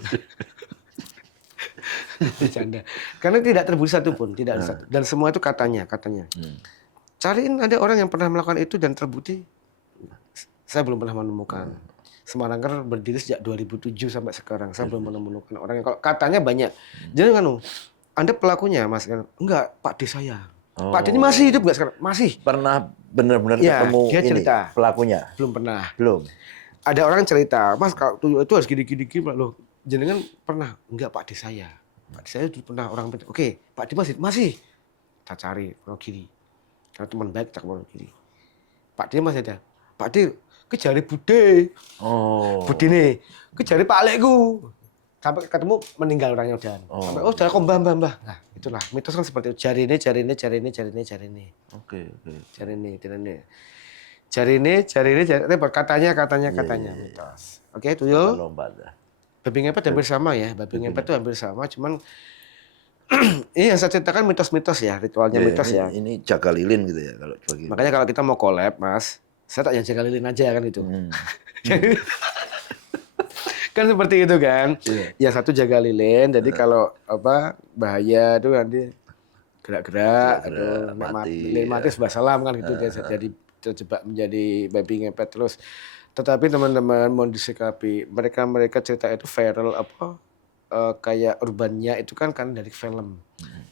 Bercanda. Karena tidak terbukti satupun, tidak ada satu. Dan semua itu katanya. Cariin ada orang yang pernah melakukan itu dan terbukti. Saya belum pernah menemukan. Semaranger berdiri sejak 2007 sampai sekarang. Saya belum menemukan orang yang kalau katanya banyak. Jadi Anda pelakunya, Mas? Enggak, Pak D saya. Pak D ini masih hidup nggak sekarang? Masih. Pernah benar-benar Ya, ketemu dia ini cerita. pelakunya? Belum pernah. Belum. Ada orang cerita, Mas kalau tuyul itu harus gini-gini loh. Jenengan pernah? Enggak, Pak D saya. Pak D saya dulu pernah orang. Oke, Pak D masih. Kita cari ke kiri. Karena teman baik kita ke kiri. Pak D masih ada. Pak D kejari Bude. Bude nih. Kejari Pak Lekku. Sampai ketemu meninggal orangnya udah. Sampai udah kok mbah. Nah, itulah mitos kan seperti itu. Jari ini. Oke. Jari ini. Katanya mitos. Oke, tuyul. Babi ngepet hampir sama ya. Babi ngepet itu hampir sama, cuman ini yang saya ceritakan mitos-mitos ya, ritualnya mitos ya. Ini jaga lilin gitu ya kalau bagi. Makanya kalau kita mau collab, Mas, saya tak yang jaga lilin aja kan itu. Kan seperti itu kan. Yang satu jaga lilin, jadi kalau bahaya itu nanti gerak-gerak atau mati sebelah salam kan gitu dia jadi terjebak menjadi babi ngepet terus. Tetapi teman-teman mau disikapi, mereka cerita itu viral kayak urbannya itu kan dari film.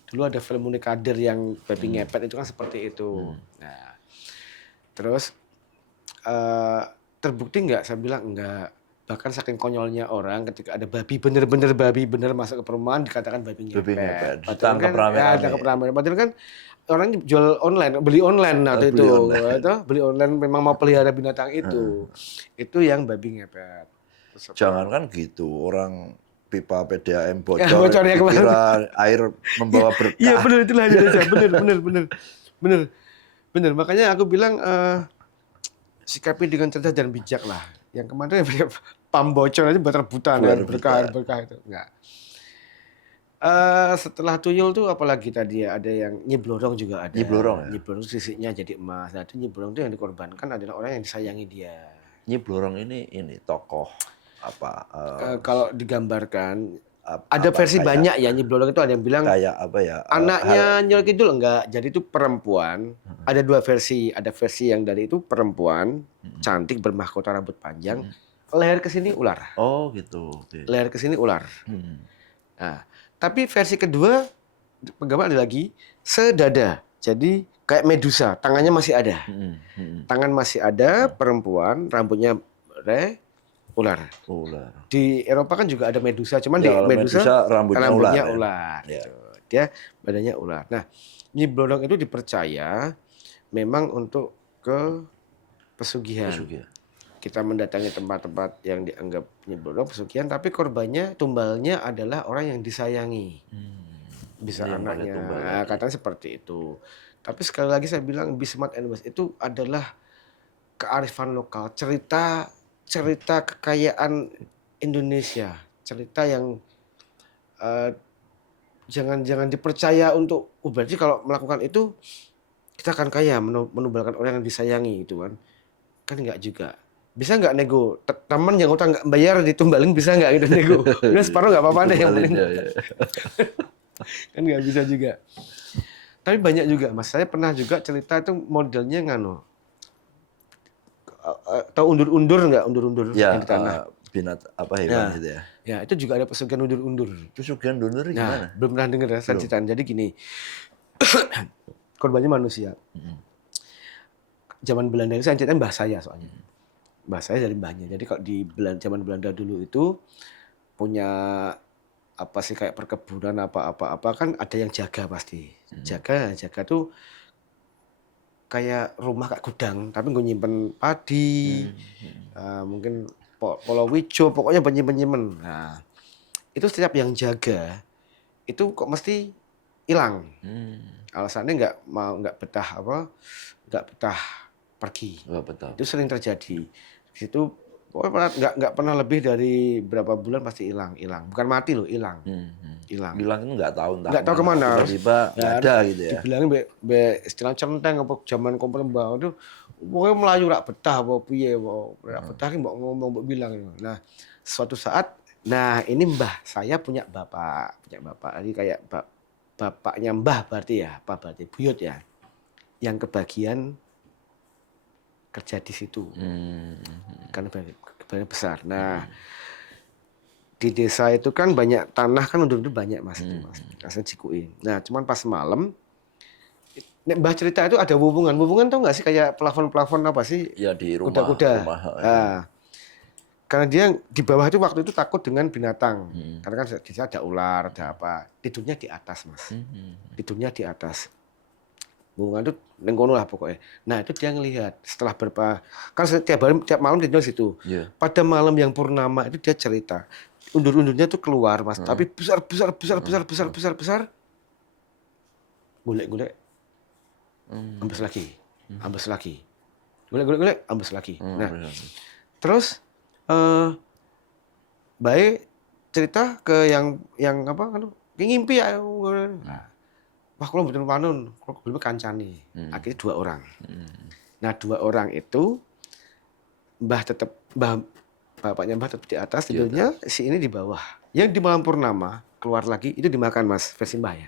Dulu ada film Munikadir yang babi ngepet itu kan seperti itu. Nah, terus terbukti nggak? Saya bilang enggak. Bahkan saking konyolnya orang ketika ada babi bener masuk ke perumahan dikatakan babi ngepet. Ditangkap rame-rame. Padahal kan orang jual online, beli online waktu itu. Beli online memang mau pelihara binatang itu. Itu yang babi ngepet. Jangan kan gitu, orang pipa PDAM Ya, bocor, bocornya dikira air membawa berkah. Iya benar itulah aja. Benar. Makanya aku bilang sikapi dengan cerdas dan bijak lah. Yang kemarin pam bocor aja rebutan ya, berkah itu. Enggak. Setelah tuyul tuh apalagi tadi ya, ada yang nyiblorong juga ada. Nyiblorong ya? Nyiblorong sisinya jadi emas. Nah, itu nyiblorong itu yang dikorbankan adalah orang yang disayangi dia. Nyiblorong ini tokoh apa? Kalau digambarkan ada versi banyak ya nyiblorong itu, ada yang bilang kayak apa ya? Anaknya Nyol Kidul enggak. Jadi itu perempuan. Ada dua versi. Ada versi yang dari itu perempuan cantik bermahkota rambut panjang. Leher ke sini ular. Oh gitu. Okay. Leher ke sini ular. Nah, tapi versi kedua penggambar ada lagi sedada. Jadi kayak Medusa, tangannya masih ada. Tangan masih ada, perempuan, rambutnya ular. Di Eropa kan juga ada Medusa, cuman ya, di Medusa rambutnya ular. Ya. Gitu. Dia badannya ular. Nah, Nyi Blorong itu dipercaya memang untuk ke pesugihan. Kita mendatangi tempat-tempat yang dianggap Nyi Blorong pesugihan, tapi korbannya, tumbalnya adalah orang yang disayangi. Bisa anaknya. Nah, katanya seperti itu. Tapi sekali lagi saya bilang Bismart and West itu adalah kearifan lokal, cerita kekayaan Indonesia, cerita yang jangan dipercaya untuk berarti kalau melakukan itu kita akan kaya, menumbalkan orang yang disayangi itu kan nggak juga. Bisa nggak nego? Teman yang utang nggak bayar ditumbalin bisa nggak gitu nego? Udah separuh nggak apa-apa deh yang penting. Kan nggak bisa juga. Tapi banyak juga, Mas. Saya pernah juga cerita itu modelnya tahu undur-undur nggak? Undur-undur ya, yang di tanah. Hewan itu ya. Ya, itu juga ada pesugihan undur-undur. Pesugihan undur gimana? Belum pernah dengar ya, saya ceritain. Jadi gini, korbannya manusia. Zaman Belanda itu saya ceritain mbah saya soalnya. Mbah saya dari mbahnya. Jadi kalau di zaman Belanda dulu itu punya apa sih kayak perkebunan apa kan ada yang jaga pasti. Jaga tuh kayak rumah kayak gudang, tapi gue nyimpen padi, mungkin polowijo, pokoknya penyimpen. Nah, itu setiap yang jaga itu kok mesti hilang. Hmm. Alasannya nggak betah pergi. Oh, betul. Itu sering terjadi. Di situ nggak pernah lebih dari berapa bulan pasti hilang. Bukan mati loh, hilang. Hilang. Hilang itu nggak tahu entah Nggak tahu kemana. Tiba-tiba nggak ada gitu ya. Dibilangin istilah centeng apa zaman kompon mbak itu pokoknya melayu rak betah apa piye rak betah ki mbok ngomong mbok bilang. Nah, suatu saat ini mbah saya punya bapak. Jadi kayak bapaknya mbah berarti ya, apa berarti buyut ya. Yang kebagian kerja di situ. Karena kebagian besar. Nah, di desa itu kan banyak tanah kan undur-undur banyak mas, kasih cikuin. Nah, cuman pas malam, mbah cerita itu ada hubungan tau nggak sih kayak plafon apa sih? Ya di rumah. Kuda-kuda. Nah, karena dia di bawah itu waktu itu takut dengan binatang, karena kan di sana ada ular, ada apa. Tidurnya di atas mas, tidurnya di atas. Hubungan itu nengkono lah pokoknya. Nah itu dia ngelihat setelah kan tiap malam dia di situ. Yeah. Pada malam yang purnama itu dia cerita. Undur-undurnya tuh keluar mas, tapi besar. Golek, ambes lagi. Golek, ambes lagi. Nah, terus baik cerita ke yang apa kan, ngimpi ya. Wah, kalau betul panun, kalau belum kancani. Akhirnya 2 orang. Nah, 2 orang itu bapaknya mbah tetap di atas, tidurnya si ini di bawah. Yang di malam purnama keluar lagi itu dimakan mas, versi mbah ya.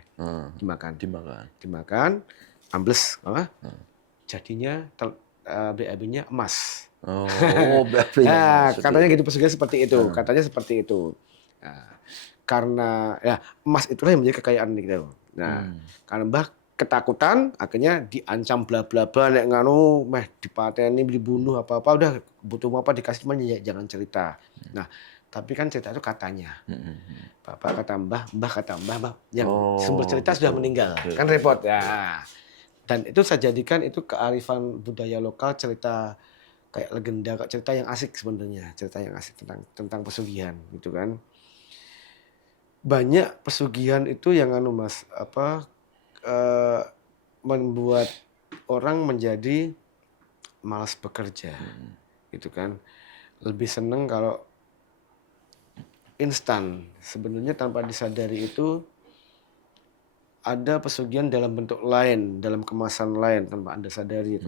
Dimakan, ambles apa? Jadinya BAB-nya emas. Oh, nah, katanya gitu pesugihan seperti itu. Katanya seperti itu. Nah, karena ya emas itulah yang menjadi kekayaan gitu. Nah, karena mbah ketakutan akhirnya diancam bla bla bla nek nganu meh dipateni dibunuh apa-apa udah butuh apa dikasih cuman ya jangan cerita. Nah, tapi kan cerita itu katanya. Bapak kata mbah kata mbah yang sumber cerita sudah meninggal. Kan repot ya. Dan itu saya jadikan itu kearifan budaya lokal, cerita kayak legenda, cerita yang asik sebenarnya, cerita yang asik tentang pesugihan gitu kan. Banyak pesugihan itu yang mas membuat orang menjadi malas bekerja gitu kan, lebih seneng kalau instan. Sebenarnya tanpa disadari itu ada pesugihan dalam bentuk lain, dalam kemasan lain tanpa Anda sadari,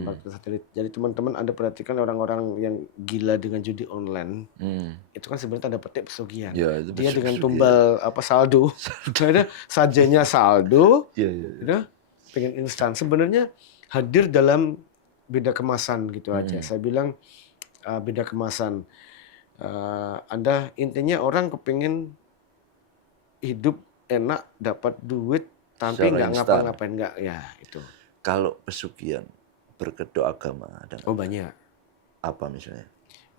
Jadi teman-teman Anda perhatikan orang-orang yang gila dengan judi online, itu kan sebenarnya tanda petik pesugihan. Ya, dia dengan tumbal saldo, ada sajanya saldo, pengen instan. Sebenarnya hadir dalam beda kemasan gitu aja. Saya bilang beda kemasan. Anda intinya orang kepingin hidup enak, dapat duit, tapi nggak ngapa-ngapain, nggak ya itu. Kalau pesugihan berkedok agama ada nggak? Oh banyak. Apa misalnya?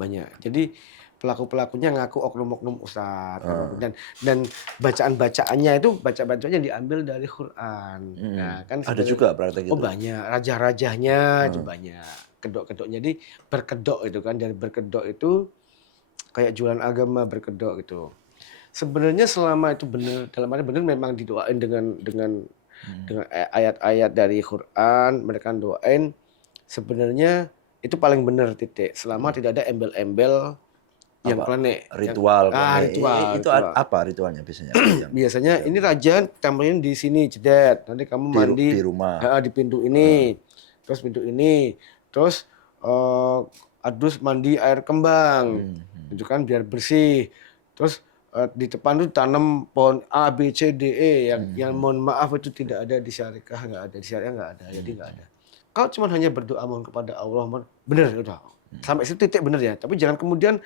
Banyak. Jadi pelaku-pelakunya ngaku oknum-oknum ustadz. Dan bacaan-bacaannya itu baca-bacaannya diambil dari Quran. Nah, kan ada juga praktek itu? Oh banyak. Raja-rajanya juga banyak. Kedok-kedok. Jadi berkedok itu kan. Dari berkedok itu kayak jualan agama berkedok gitu. Sebenarnya selama itu benar, dalam arti benar memang didoain dengan ayat-ayat dari Quran, mereka doain sebenarnya itu paling benar titik. Selama tidak ada embel-embel yang klenik. Ritual. Ritual. Itu apa ritualnya biasanya? Biasanya ini raja tampilin di sini jedet. Nanti kamu mandi di rumah. Di pintu ini. Terus pintu ini. Terus adus mandi air kembang. Itu kan biar bersih. Terus di depan itu tanam pohon A, B, C, D, E yang mohon maaf itu tidak ada di syariah, nggak ada di syariah, nggak ada, jadi nggak ada. Kalau cuma hanya berdoa mohon kepada Allah, benar udah sampai situ titik benar ya. Tapi jangan kemudian,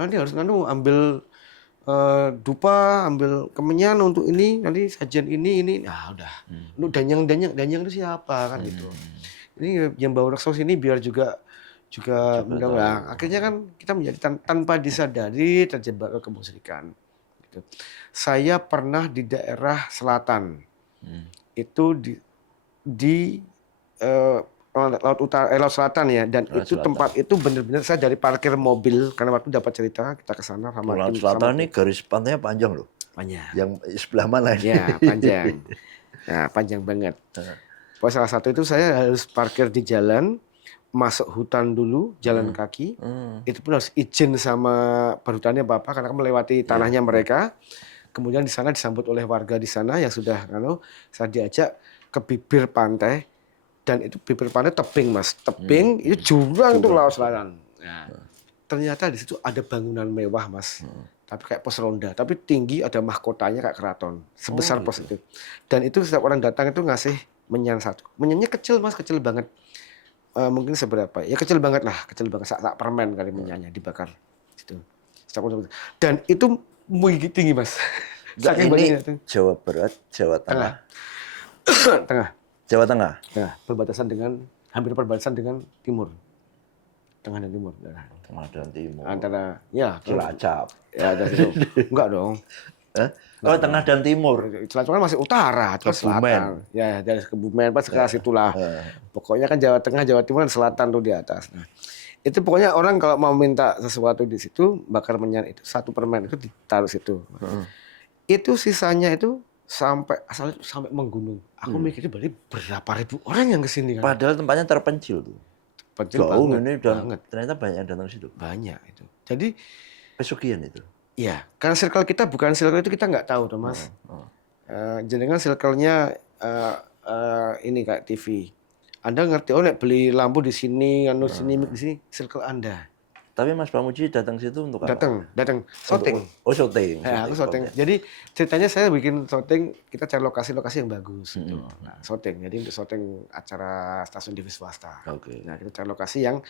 nanti harus ambil dupa, ambil kemenyan untuk ini, nanti sajian ini, nah udah. Lu danyang itu siapa kan gitu. Ini yang bawa reksos ini biar juga mudah-mudahan akhirnya kan kita menjadi tanpa disadari terjebak ke kemusyrikan. Gitu. Saya pernah di daerah selatan, itu di laut utara, laut selatan ya, dan itu tempat itu benar-benar saya dari parkir mobil karena waktu dapat cerita kita ke sana sama laut selatan ini garis pantainya panjang loh. Panjang. Yang sebelah mana ini? Ya, panjang. Nah, panjang banget. Pokoknya salah satu itu saya harus parkir di jalan, masuk hutan dulu, jalan kaki. Itu pun harus izin sama perhutannya Bapak karena melewati tanahnya mereka. Kemudian di sana disambut oleh warga di sana yang sudah saya diajak ke bibir pantai dan itu bibir pantai tebing, Mas. Tebing itu jurang tuh laut selatan. Nah, ternyata di situ ada bangunan mewah, Mas. Tapi kayak pos ronda, tapi tinggi, ada mahkotanya kayak keraton, sebesar pos itu. Dan itu setiap orang datang itu ngasih menyan satu. Menyannya kecil, Mas, kecil banget. Mungkin seberapa? Ya kecil banget lah, kecil banget. Sak permen kali menyanyi dibakar. Gitu. Dan itu tinggi, Mas. Saking ini Jawa Barat, Jawa Tengah. Tengah. Jawa Tengah. Tengah. Hampir perbatasan dengan timur. Tengah dan timur. Tengah dan timur. Antara Cilacap. Ya ada situ. Enggak dong. Oh, tengah dan timur. Cilacap kan masih utara, terus selatan. Ya, dari Kebumen pas ke situlah. Pokoknya kan Jawa Tengah, Jawa Timur dan selatan tuh di atas. Nah, itu pokoknya orang kalau mau minta sesuatu di situ, bakar menyan itu, satu permen itu ditaruh situ. Itu sisanya itu sampai menggunung. Aku mikirnya berarti berapa ribu orang yang kesini kan. Padahal tempatnya terpencil tuh. Jauh ini dan ternyata banyak yang datang situ. Banyak itu. Jadi pesugihan itu. Iya, karena circle kita bukan circle itu kita nggak tahu, tuh Mas. Jenengan circle-nya ini kayak TV. Anda ngerti, nek beli lampu di sini, di sini, circle Anda. Tapi Mas Pamuji datang situ untuk apa? Datang syuting. Oh, syuting. Ya, aku syuting. Jadi ceritanya saya bikin syuting, kita cari lokasi-lokasi yang bagus gitu. Nah, syuting. Jadi untuk syuting acara stasiun TV swasta. Oke. Nah, kita cari lokasi yang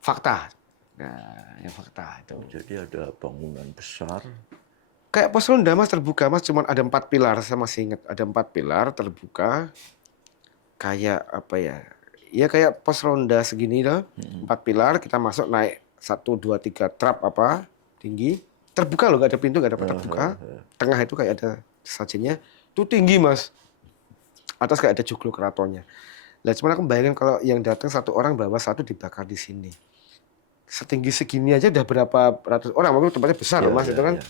fakta. Nah, yang fakta itu. Jadi ada bangunan besar. Kayak pos ronda, Mas, terbuka, Mas. Cuman ada 4 pilar, saya masih ingat. Ada 4 pilar terbuka. Kayak apa ya? Ya kayak pos ronda segini loh. 4 pilar, kita masuk naik 1, 2, 3 trap apa tinggi, terbuka loh, nggak ada pintu, nggak ada terbuka. Tengah itu kayak ada sajiannya, itu tinggi, Mas. Atas kayak ada joglo keratonnya. Lah cuman aku bayangin kalau yang datang satu orang bawa satu dibakar di sini. Setinggi segini aja udah berapa ratus orang, mungkin tempatnya besar loh, Mas, itu kan.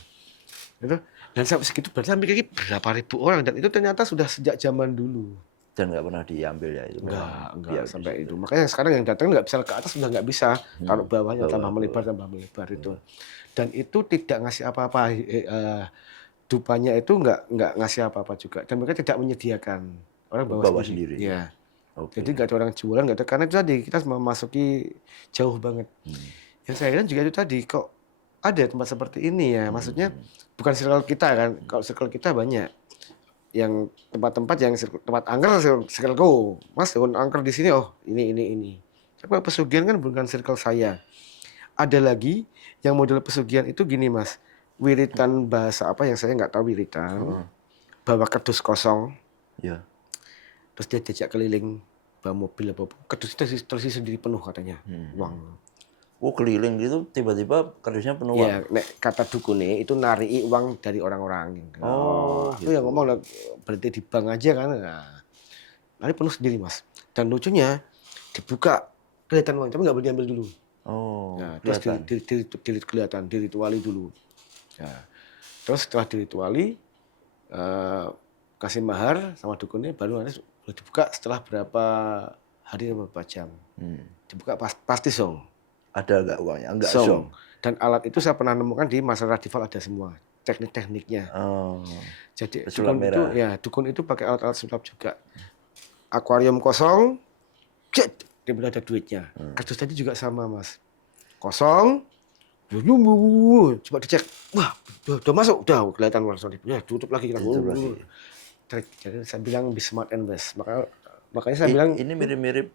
Itu dan sampai segitu berarti hampir berapa ribu orang dan itu ternyata sudah sejak zaman dulu. Dan nggak pernah diambil ya itu. Enggak sampai itu. Makanya sekarang yang datang nggak bisa ke atas, sudah nggak bisa. Taruh bawahnya tambah melebar itu. Dan itu tidak ngasih apa-apa. Dupanya itu nggak ngasih apa-apa juga. Dan mereka tidak menyediakan. Orang bawa sendiri. Ya. Okay. Jadi nggak ada orang jualan, nggak ada. Karena itu tadi kita memasuki jauh banget. Yang saya lihat juga itu tadi kok ada tempat seperti ini ya. Maksudnya bukan circle kita kan. Kalau circle kita banyak. Yang tempat-tempat yang tempat angker circleku, Mas, angker di sini, oh ini. Tapi pesugihan kan bukan circle saya. Ada lagi yang model pesugihan itu gini, Mas, wiritan bahasa apa yang saya nggak tahu wiritan, bawa kardus kosong, ya, terus dia diajak keliling bawa mobil apa, kardus itu terisi sendiri penuh katanya, uang. Oh, keliling gitu tiba-tiba kardusnya penuh uang. Iya, kata dukune itu narii uang dari orang-orang. Oh, itu yang ngomong berhenti di bank aja kan. Nah, penuh sendiri, Mas. Dan lucunya dibuka kelihatan uang, tapi nggak boleh diambil dulu. Oh. Nah, terus kelihatan dirituali dulu. Nah, terus setelah dirituali kasih mahar sama dukunnya baru nanti boleh dibuka setelah berapa hari atau berapa jam. Dibuka pasti song. Ada nggak uangnya? Enggak song. Dan alat itu saya pernah nemukan di Masyarakat Radifal ada semua teknik-tekniknya. Jadi dukun itu pakai alat-alat sulap juga. Akuarium kosong, dia ada duitnya. Kardus tadi juga sama, Mas. Kosong, coba dicek, wah udah masuk, udah kelihatan langsung ya tutup lagi. Jadi saya bilang be smart and best. Makanya saya bilang ini mirip-mirip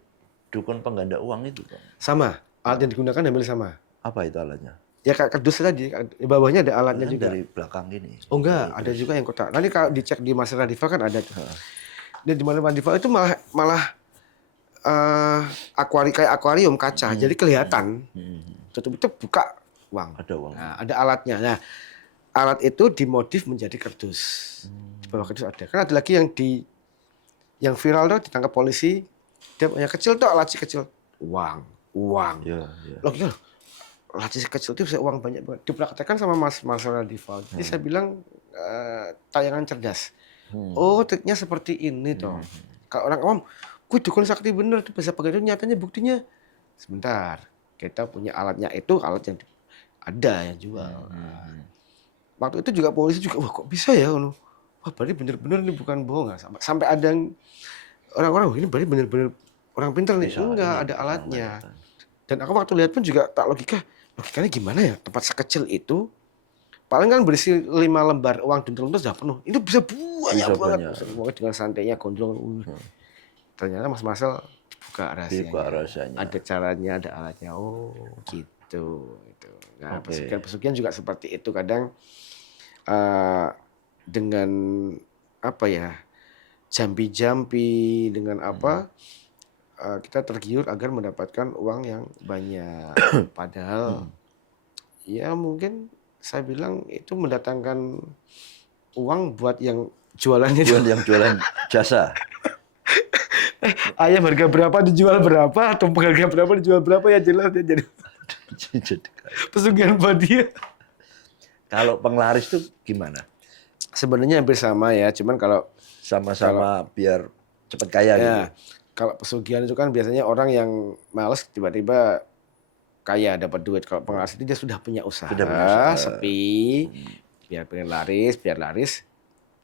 dukun pengganda uang itu, Bang. Sama. Alat yang digunakan hampir sama. Apa itu alatnya? Ya kayak kardus tadi, di bawahnya ada alatnya juga. Dari belakang gini. Oh enggak, ada juga yang kotak. Nanti kalau dicek di Masyarakat Radifal kan ada tuh. Dan di Masyarakat Radifal itu malah kayak akuarium kaca, jadi kelihatan. Tutup itu buka uang. Ada uang. Nah, ada alatnya. Nah, alat itu dimodif menjadi kardus. Di bawah kardus ada. Kan ada lagi yang viral tuh ditangkap polisi. Dia punya kecil tuh, laci kecil. Uang. Ya. Loh, laci kecil itu bisa uang banyak banget. Dipraktekkan sama Mas Radifal. Jadi saya bilang tayangan cerdas. Oh, triknya seperti ini toh. Kalau orang awam, "Kuwi dukun sakti bener tuh bisa pakai itu." Nyatanya buktinya, sebentar, kita punya alatnya itu, alat yang ada yang jual. Waktu itu juga polisi juga, wah kok bisa ya? Wah berarti bener-bener ini bukan bohong. Sampai ada yang orang-orang, "Wah, ini berarti bener-bener orang pinter nih." Bisa Enggak, ini, ada bisa alatnya. melewatkan. Dan aku waktu lihat pun juga tak logikanya gimana ya? Tempat sekecil itu, paling kan berisi 5 lembar uang duntel-duntel sudah penuh. Ini bisa banyak Bisa banget. banyak. Pokoknya dengan santainya gondrong. Ternyata Mas Marcel dibuka Dibuka rahasianya. rahasianya. Ada caranya, ada alatnya. Oh, gitu. Gitu. Nah, Oke. pesugihan-pesugihan juga seperti itu. Kadang dengan apa ya, jampi-jampi, dengan apa, kita tergiur agar mendapatkan uang yang banyak. Padahal ya mungkin saya bilang itu mendatangkan uang buat yang jualan itu. Yang jualan jasa. Ayam harga berapa dijual berapa, atau harga berapa dijual berapa, ya jelas dia jadi Jadi pesugihan buat dia. kalau penglaris tuh gimana? Sebenarnya hampir sama ya, cuman kalau Sama-sama biar cepat kaya gitu. ya kalau pesugihan itu kan biasanya orang yang males tiba-tiba kaya dapat duit. Kalau penglaris itu dia sudah punya usaha, Sudah punya usaha. sepi, biar pengen laris,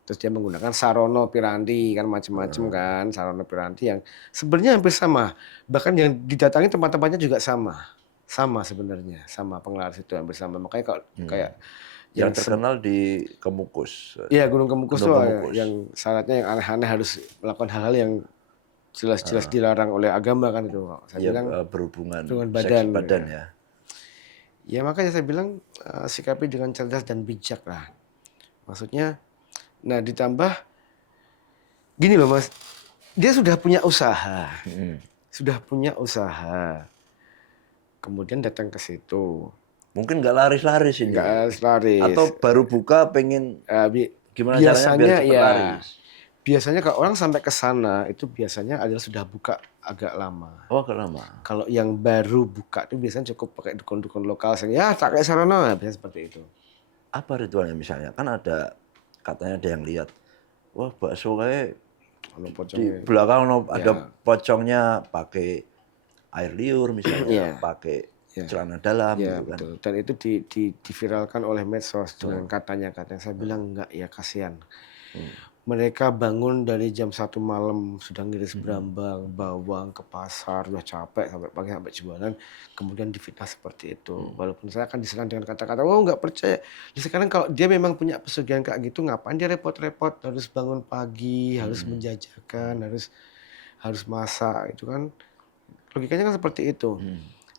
terus dia menggunakan sarono piranti kan, macam-macam kan, sarono piranti yang sebenarnya hampir sama. Bahkan yang didatangi tempat-tempatnya juga sama sebenarnya, sama penglaris itu hampir sama. Makanya kalau kayak Yang terkenal di Kemukus. iya, Gunung Kemukus Gunung tuh Kemukus. yang syaratnya yang aneh-aneh, harus melakukan hal-hal yang jelas-jelas dilarang oleh agama kan itu. Saya Ya, bilang berhubungan dengan seks badan, badan ya. ya. Ya makanya saya bilang sikapi dengan cerdas dan bijak lah. Maksudnya, nah ditambah gini loh Mas, dia sudah punya usaha, kemudian datang ke situ, Mungkin nggak laris-laris ini. nggak harus laris. Atau baru buka pengen gimana caranya biar Biasanya cepat ya, laris. biasanya kalau orang sampai ke sana itu biasanya adalah sudah buka agak lama. Oh, agak lama. Kalau yang baru buka itu biasanya cukup pakai dukun-dukun lokal, ya tak kayak sarana, biasanya seperti itu. Apa ritualnya misalnya? Kan ada, katanya ada yang lihat, wah bakso kayak Kalau di pocongnya, belakang ada Ya. pocongnya pakai air liur misalnya, Iya. pakai Ya. celana dalam Ya gitu kan. betul. Dan itu diviralkan oleh medsos dengan katanya. Saya bilang enggak ya, kasihan. Mereka bangun dari jam 1 malam sudah ngiris berambang, bawang ke pasar, udah capek sampai pagi sampai jualan, kemudian difitnah seperti itu. Walaupun saya akan diserang dengan kata-kata, "Oh nggak percaya." Jadi sekarang kalau dia memang punya pesugihan kayak gitu, ngapain dia repot-repot harus bangun pagi, harus menjajakan, harus masak, itu kan logikanya kan seperti itu.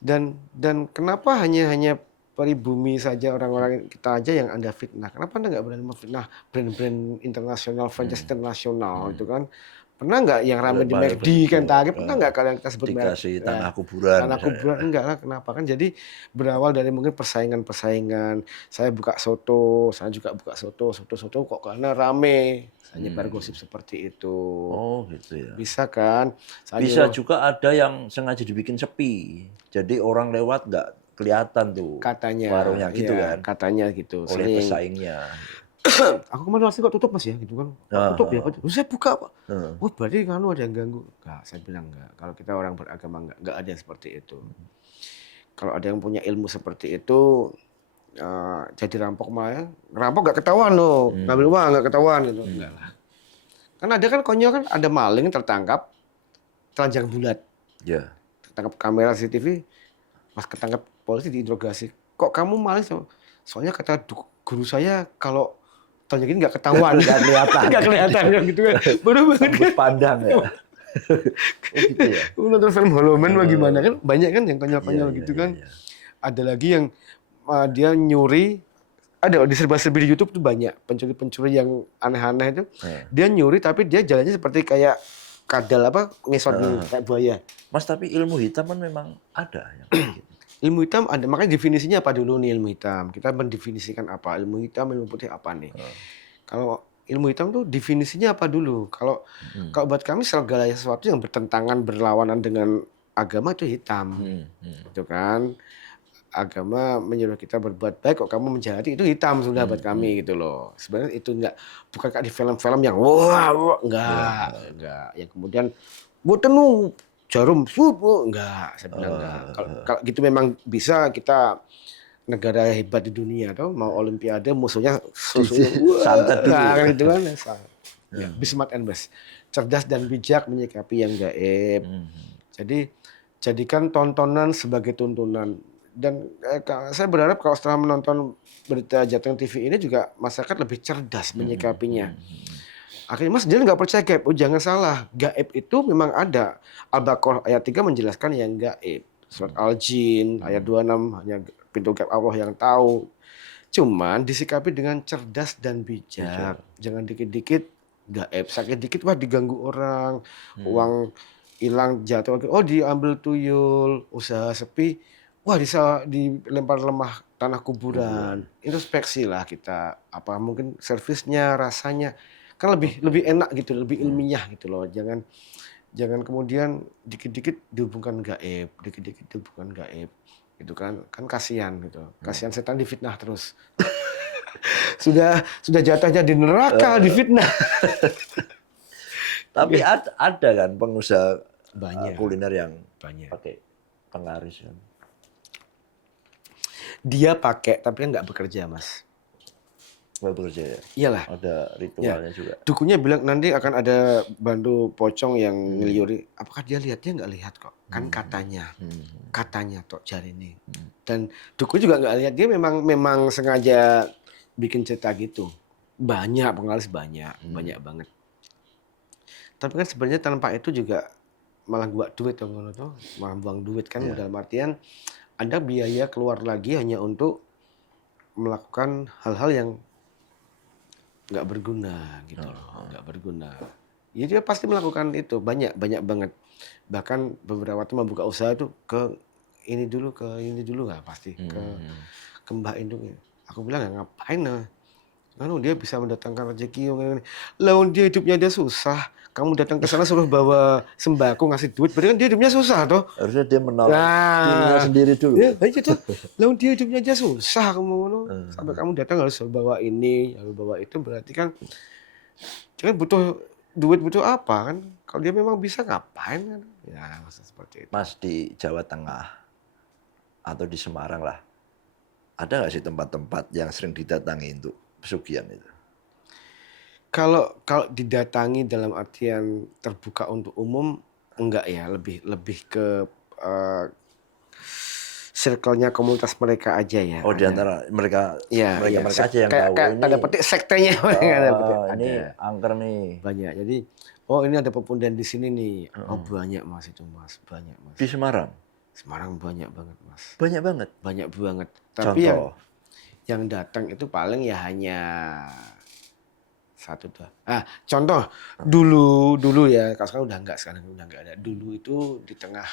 Dan kenapa hanya pribumi saja, orang-orang kita aja yang Anda fitnah? Kenapa Anda nggak berani memfitnah brand-brand internasional, franchise internasional itu kan? Pernah nggak yang ramai di Banyak McD, Kentucky, betul. pernah nggak kalian kita sebut merek? Dikasih Ya, tanah kuburan tanah misalnya. kuburan enggak lah, kenapa kan? Jadi berawal dari mungkin persaingan. Saya buka soto, saya juga buka soto kok karena rame. Saya nyebar gosip seperti itu. Oh gitu ya. Bisa kan? Saya Bisa nyuruh- juga ada yang sengaja dibikin sepi. Jadi orang lewat nggak kelihatan tuh katanya warungnya gitu iya, kan. katanya gitu Oleh sering. pesaingnya. Aku kemarin masih kok tutup Mas ya gitu kan. Kok tutup ya Pak? Saya buka Pak. Wah berarti kan ada yang ganggu. Enggak, saya bilang enggak. Kalau kita orang beragama enggak ada yang seperti itu. Kalau ada yang punya ilmu seperti itu, jadi rampok malah, ngerampok nggak ketahuan loh, ngambil uang nggak ketahuan gitu. Enggak lah. Kan ada kan konyol kan, ada maling tertangkap telanjang bulat, Ya. tertangkap kamera CCTV, pas ketangkap polisi diinterogasi. Kok kamu maling? Soalnya kata guru saya kalau telanjang ini nggak ketahuan, Nggak kelihatan. nggak kelihatan kan gitu kan. Baru banget kan. Tembus pandang ya. Oh gitu ya. Aku nonton film Holoman bagaimana kan, banyak kan yang konyol-konyol Iya, gitu iya, kan. iya. Ada lagi yang dia nyuri, ada di serba-serbi di YouTube tuh banyak pencuri-pencuri yang aneh-aneh itu. Dia nyuri tapi dia jalannya seperti kayak kadal ngesot kayak buaya. Mas, tapi ilmu hitam kan memang ada yang kayak gitu. Ilmu hitam ada, makanya definisinya apa dulu nih ilmu hitam? Kita mendefinisikan apa ilmu hitam, ilmu putih apa nih? Kalau ilmu hitam tuh definisinya apa dulu? Kalau buat kami segala sesuatu yang bertentangan, berlawanan dengan agama itu hitam, gitu kan? agama menyuruh kita berbuat baik, kok kamu menjahati, itu hitam sudah buat kami gitu loh. Sebenarnya itu bukan kayak di film-film yang wah, enggak. Yang kemudian botenu jarum enggak, saya bilang enggak. Kalau gitu memang bisa kita negara hebat di dunia tuh mau olimpiade musuhnya santet dulu. Nah, gitu kan. Ya, be smart and best. Cerdas dan bijak menyikapi yang gaib. Jadi jadikan tontonan sebagai tuntunan. Dan saya berharap kalau setelah menonton berita Jateng TV ini juga masyarakat lebih cerdas menyikapinya. Akhirnya Mas dia nggak percaya gaib. Oh jangan salah, gaib itu memang ada. Al-Baqarah ayat 3 menjelaskan yang gaib. Surat Al-Jin ayat 26 hanya pintu gaib Allah yang tahu. Cuman disikapi dengan cerdas dan bijak. Jangan dikit-dikit gaib, sakit dikit wah diganggu orang, uang hilang jatuh, oh diambil tuyul, usaha sepi, wah dilempar lemah tanah kuburan. Introspeksi lah kita, apa mungkin servisnya, rasanya kan lebih enak gitu, lebih ilmiah gitu loh. Jangan kemudian dikit-dikit dihubungkan gaib, dikit-dikit dihubungkan gaib. Gitu kan kasihan gitu. Kasihan setan difitnah terus. sudah jatahnya di neraka, difitnah. Tapi ada kan pengusaha banyak kuliner yang banyak pakai penglaris kan. Dia pakai tapi kan nggak bekerja, Mas. Nggak bekerja ya? Iyalah. Ada ritualnya juga. Dukunya bilang nanti akan ada bandu pocong yang ngeliuri. Apakah dia lihat? Dia nggak lihat kok. Kan katanya. Katanya tok jari ini. Dan dukun juga nggak lihat. Dia memang sengaja bikin cerita gitu. Banyak penglaris banyak banget. Tapi kan sebenarnya tanpa itu juga malah buat duit tuh, malah buang duit kan. Dalam artian ada biaya keluar lagi hanya untuk melakukan hal-hal yang nggak berguna gitu loh, nggak berguna. Ya dia pasti melakukan itu banyak banget. Bahkan beberapa waktu membuka usaha itu ke ini dulu nggak pasti ke Mbah Indung. Aku bilang ngapain nah? Lalu dia bisa mendatangkan rezeki. Lalu dia hidupnya dia susah. Kamu datang ke sana suruh bawa sembako ngasih duit, berarti kan dia hidupnya susah toh. Harusnya dia menolong dirinya sendiri dulu. Ya, itu. Lalu dia hidupnya aja susah kamu sampai kamu datang harus bawa ini, harus bawa itu, berarti kan dia butuh duit, butuh apa kan? Kalau dia memang bisa ngapain kan? Ya, maksud seperti itu. Mas di Jawa Tengah atau di Semarang lah, ada nggak sih tempat-tempat yang sering didatangi untuk pesugihan itu? Kalau didatangi dalam artian terbuka untuk umum enggak ya, lebih ke circle-nya komunitas mereka aja ya. Oh, di antara mereka aja yang tahu ini. Tanda petik sektenya. Ini angker nih. Banyak. Jadi ini ada pepundian di sini nih. Banyak Mas itu Mas, banyak Mas. Di Semarang? Semarang banyak banget Mas. Banyak banget? Banyak banget. Tapi contoh? yang datang itu paling ya hanya 1, 2. Contoh dulu ya, sekarang udah enggak ada. Dulu itu di tengah,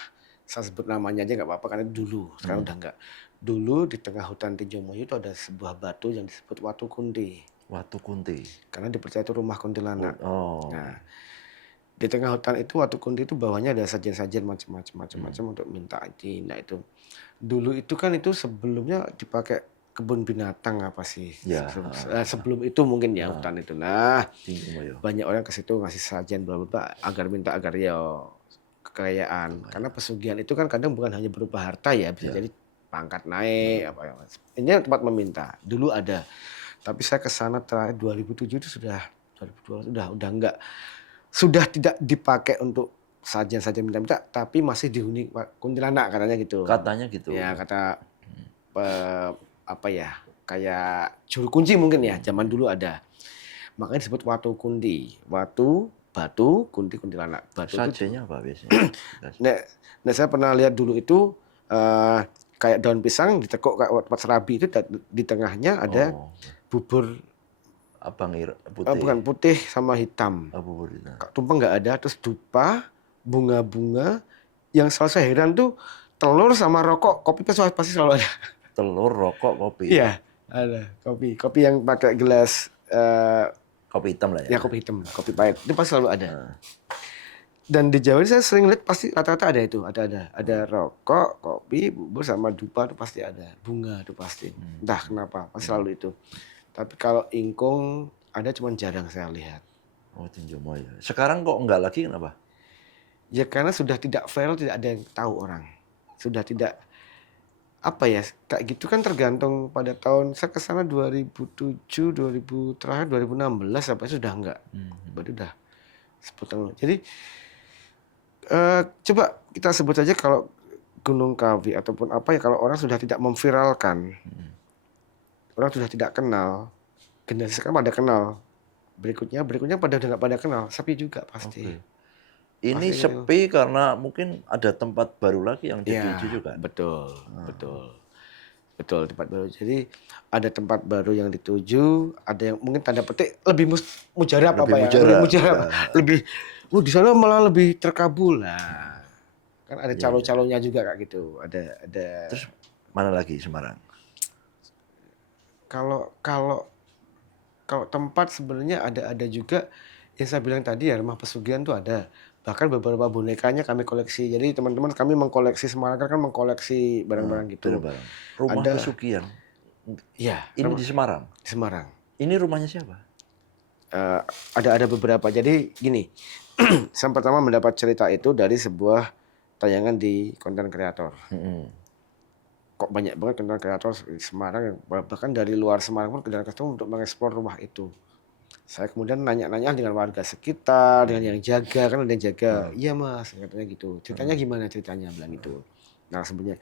saya sebut namanya aja nggak apa-apa karena dulu, sekarang udah enggak. Dulu di tengah hutan Tinjomoyo itu ada sebuah batu yang disebut Watu Kunti. Watu Kunti. Karena dipercaya itu rumah kuntilanak. Nah, di tengah hutan itu Watu Kunti itu bawahnya ada sajian-sajian macam-macam untuk minta ini. Nah itu dulu itu kan itu sebelumnya dipakai kebun binatang apa sih? Ya. Sebelum itu mungkin ya hutan itu. Nah, Tinjomoyo. banyak orang ke situ ngasih sajian bla agar ya kekayaan. Karena pesugihan itu kan kadang bukan hanya berupa harta ya, bisa jadi pangkat naik apa. Ini tempat meminta. Dulu ada. Tapi saya ke sana terakhir 2007 itu sudah 2012 udah enggak. Sudah tidak dipakai untuk sajian-sajian minta-minta, tapi masih dihuni kuntilanak katanya gitu. Katanya gitu. Ya kata apa ya, kayak juru kunci mungkin ya, zaman dulu ada. Makanya disebut Watu Kunti. Watu, batu, kunti, kuntilanak. Batu sajiannya apa biasanya? Nah, saya pernah lihat dulu itu kayak daun pisang ditekuk kayak tempat serabi itu, di tengahnya ada bubur putih. Bukan putih sama hitam. Bubur hitam. Tumpeng nggak ada, terus dupa, bunga-bunga. Yang selalu saya heran tuh telur sama rokok, kopi pasti selalu ada. Telur, rokok, kopi. Iya, ada kopi. Kopi yang pakai gelas kopi hitam lah ya. Ya kopi hitam, kopi pahit. Itu pasti selalu ada. Dan di Jawa ini saya sering lihat pasti rata-rata ada itu, ada rokok, kopi, bubur sama dupa itu pasti ada, bunga itu pasti. Entah kenapa, pasti selalu itu. Tapi kalau ingkung ada cuman jarang saya lihat. Oh, tinjau ya. Sekarang kok enggak lagi, kenapa? Ya karena sudah tidak viral, tidak ada yang tahu orang. Sudah tidak apa ya, kayak gitu kan tergantung pada tahun saya ke sana 2007, 2000 terakhir 2016 sampai sudah enggak. Berarti udah 10 tahun. Jadi coba kita sebut saja kalau Gunung Kawi ataupun apa ya, kalau orang sudah tidak memviralkan, orang sudah tidak kenal, generasi sekarang pada kenal, berikutnya pada udah nggak pada kenal, sepi juga pasti. Oke. Ini Pasti gitu. sepi karena mungkin ada tempat baru lagi yang Ya, dituju kan? betul tempat baru. Jadi ada tempat baru yang dituju, ada yang mungkin tanda petik lebih mujarab Lebih apa ya, mujarab. lebih mujarab, lebih, di sana malah lebih terkabul lah. Kan ada calo-calonya juga kayak gitu. Ada. Terus mana lagi Semarang? Kalau tempat sebenarnya ada juga yang saya bilang tadi ya, rumah pesugihan tuh ada. Bahkan beberapa bonekanya kami koleksi. Jadi teman-teman kami mengkoleksi Semarang kan mengkoleksi barang-barang gitu. Barang-barang. Rumah Ada. pesugihan. Iya, Ini di Semarang. di Semarang. Ini rumahnya siapa? Ada beberapa. Jadi gini, saya pertama mendapat cerita itu dari sebuah tayangan di konten kreator. Kok banyak banget konten kreator di Semarang, bahkan dari luar Semarang pun kedatangan customer untuk mengeksplor rumah itu. Saya kemudian nanya-nanya dengan warga sekitar, dengan yang jaga, kan ada yang jaga. Iya mas, katanya gitu. Ceritanya gimana ceritanya, bilang gitu. Nah sebenarnya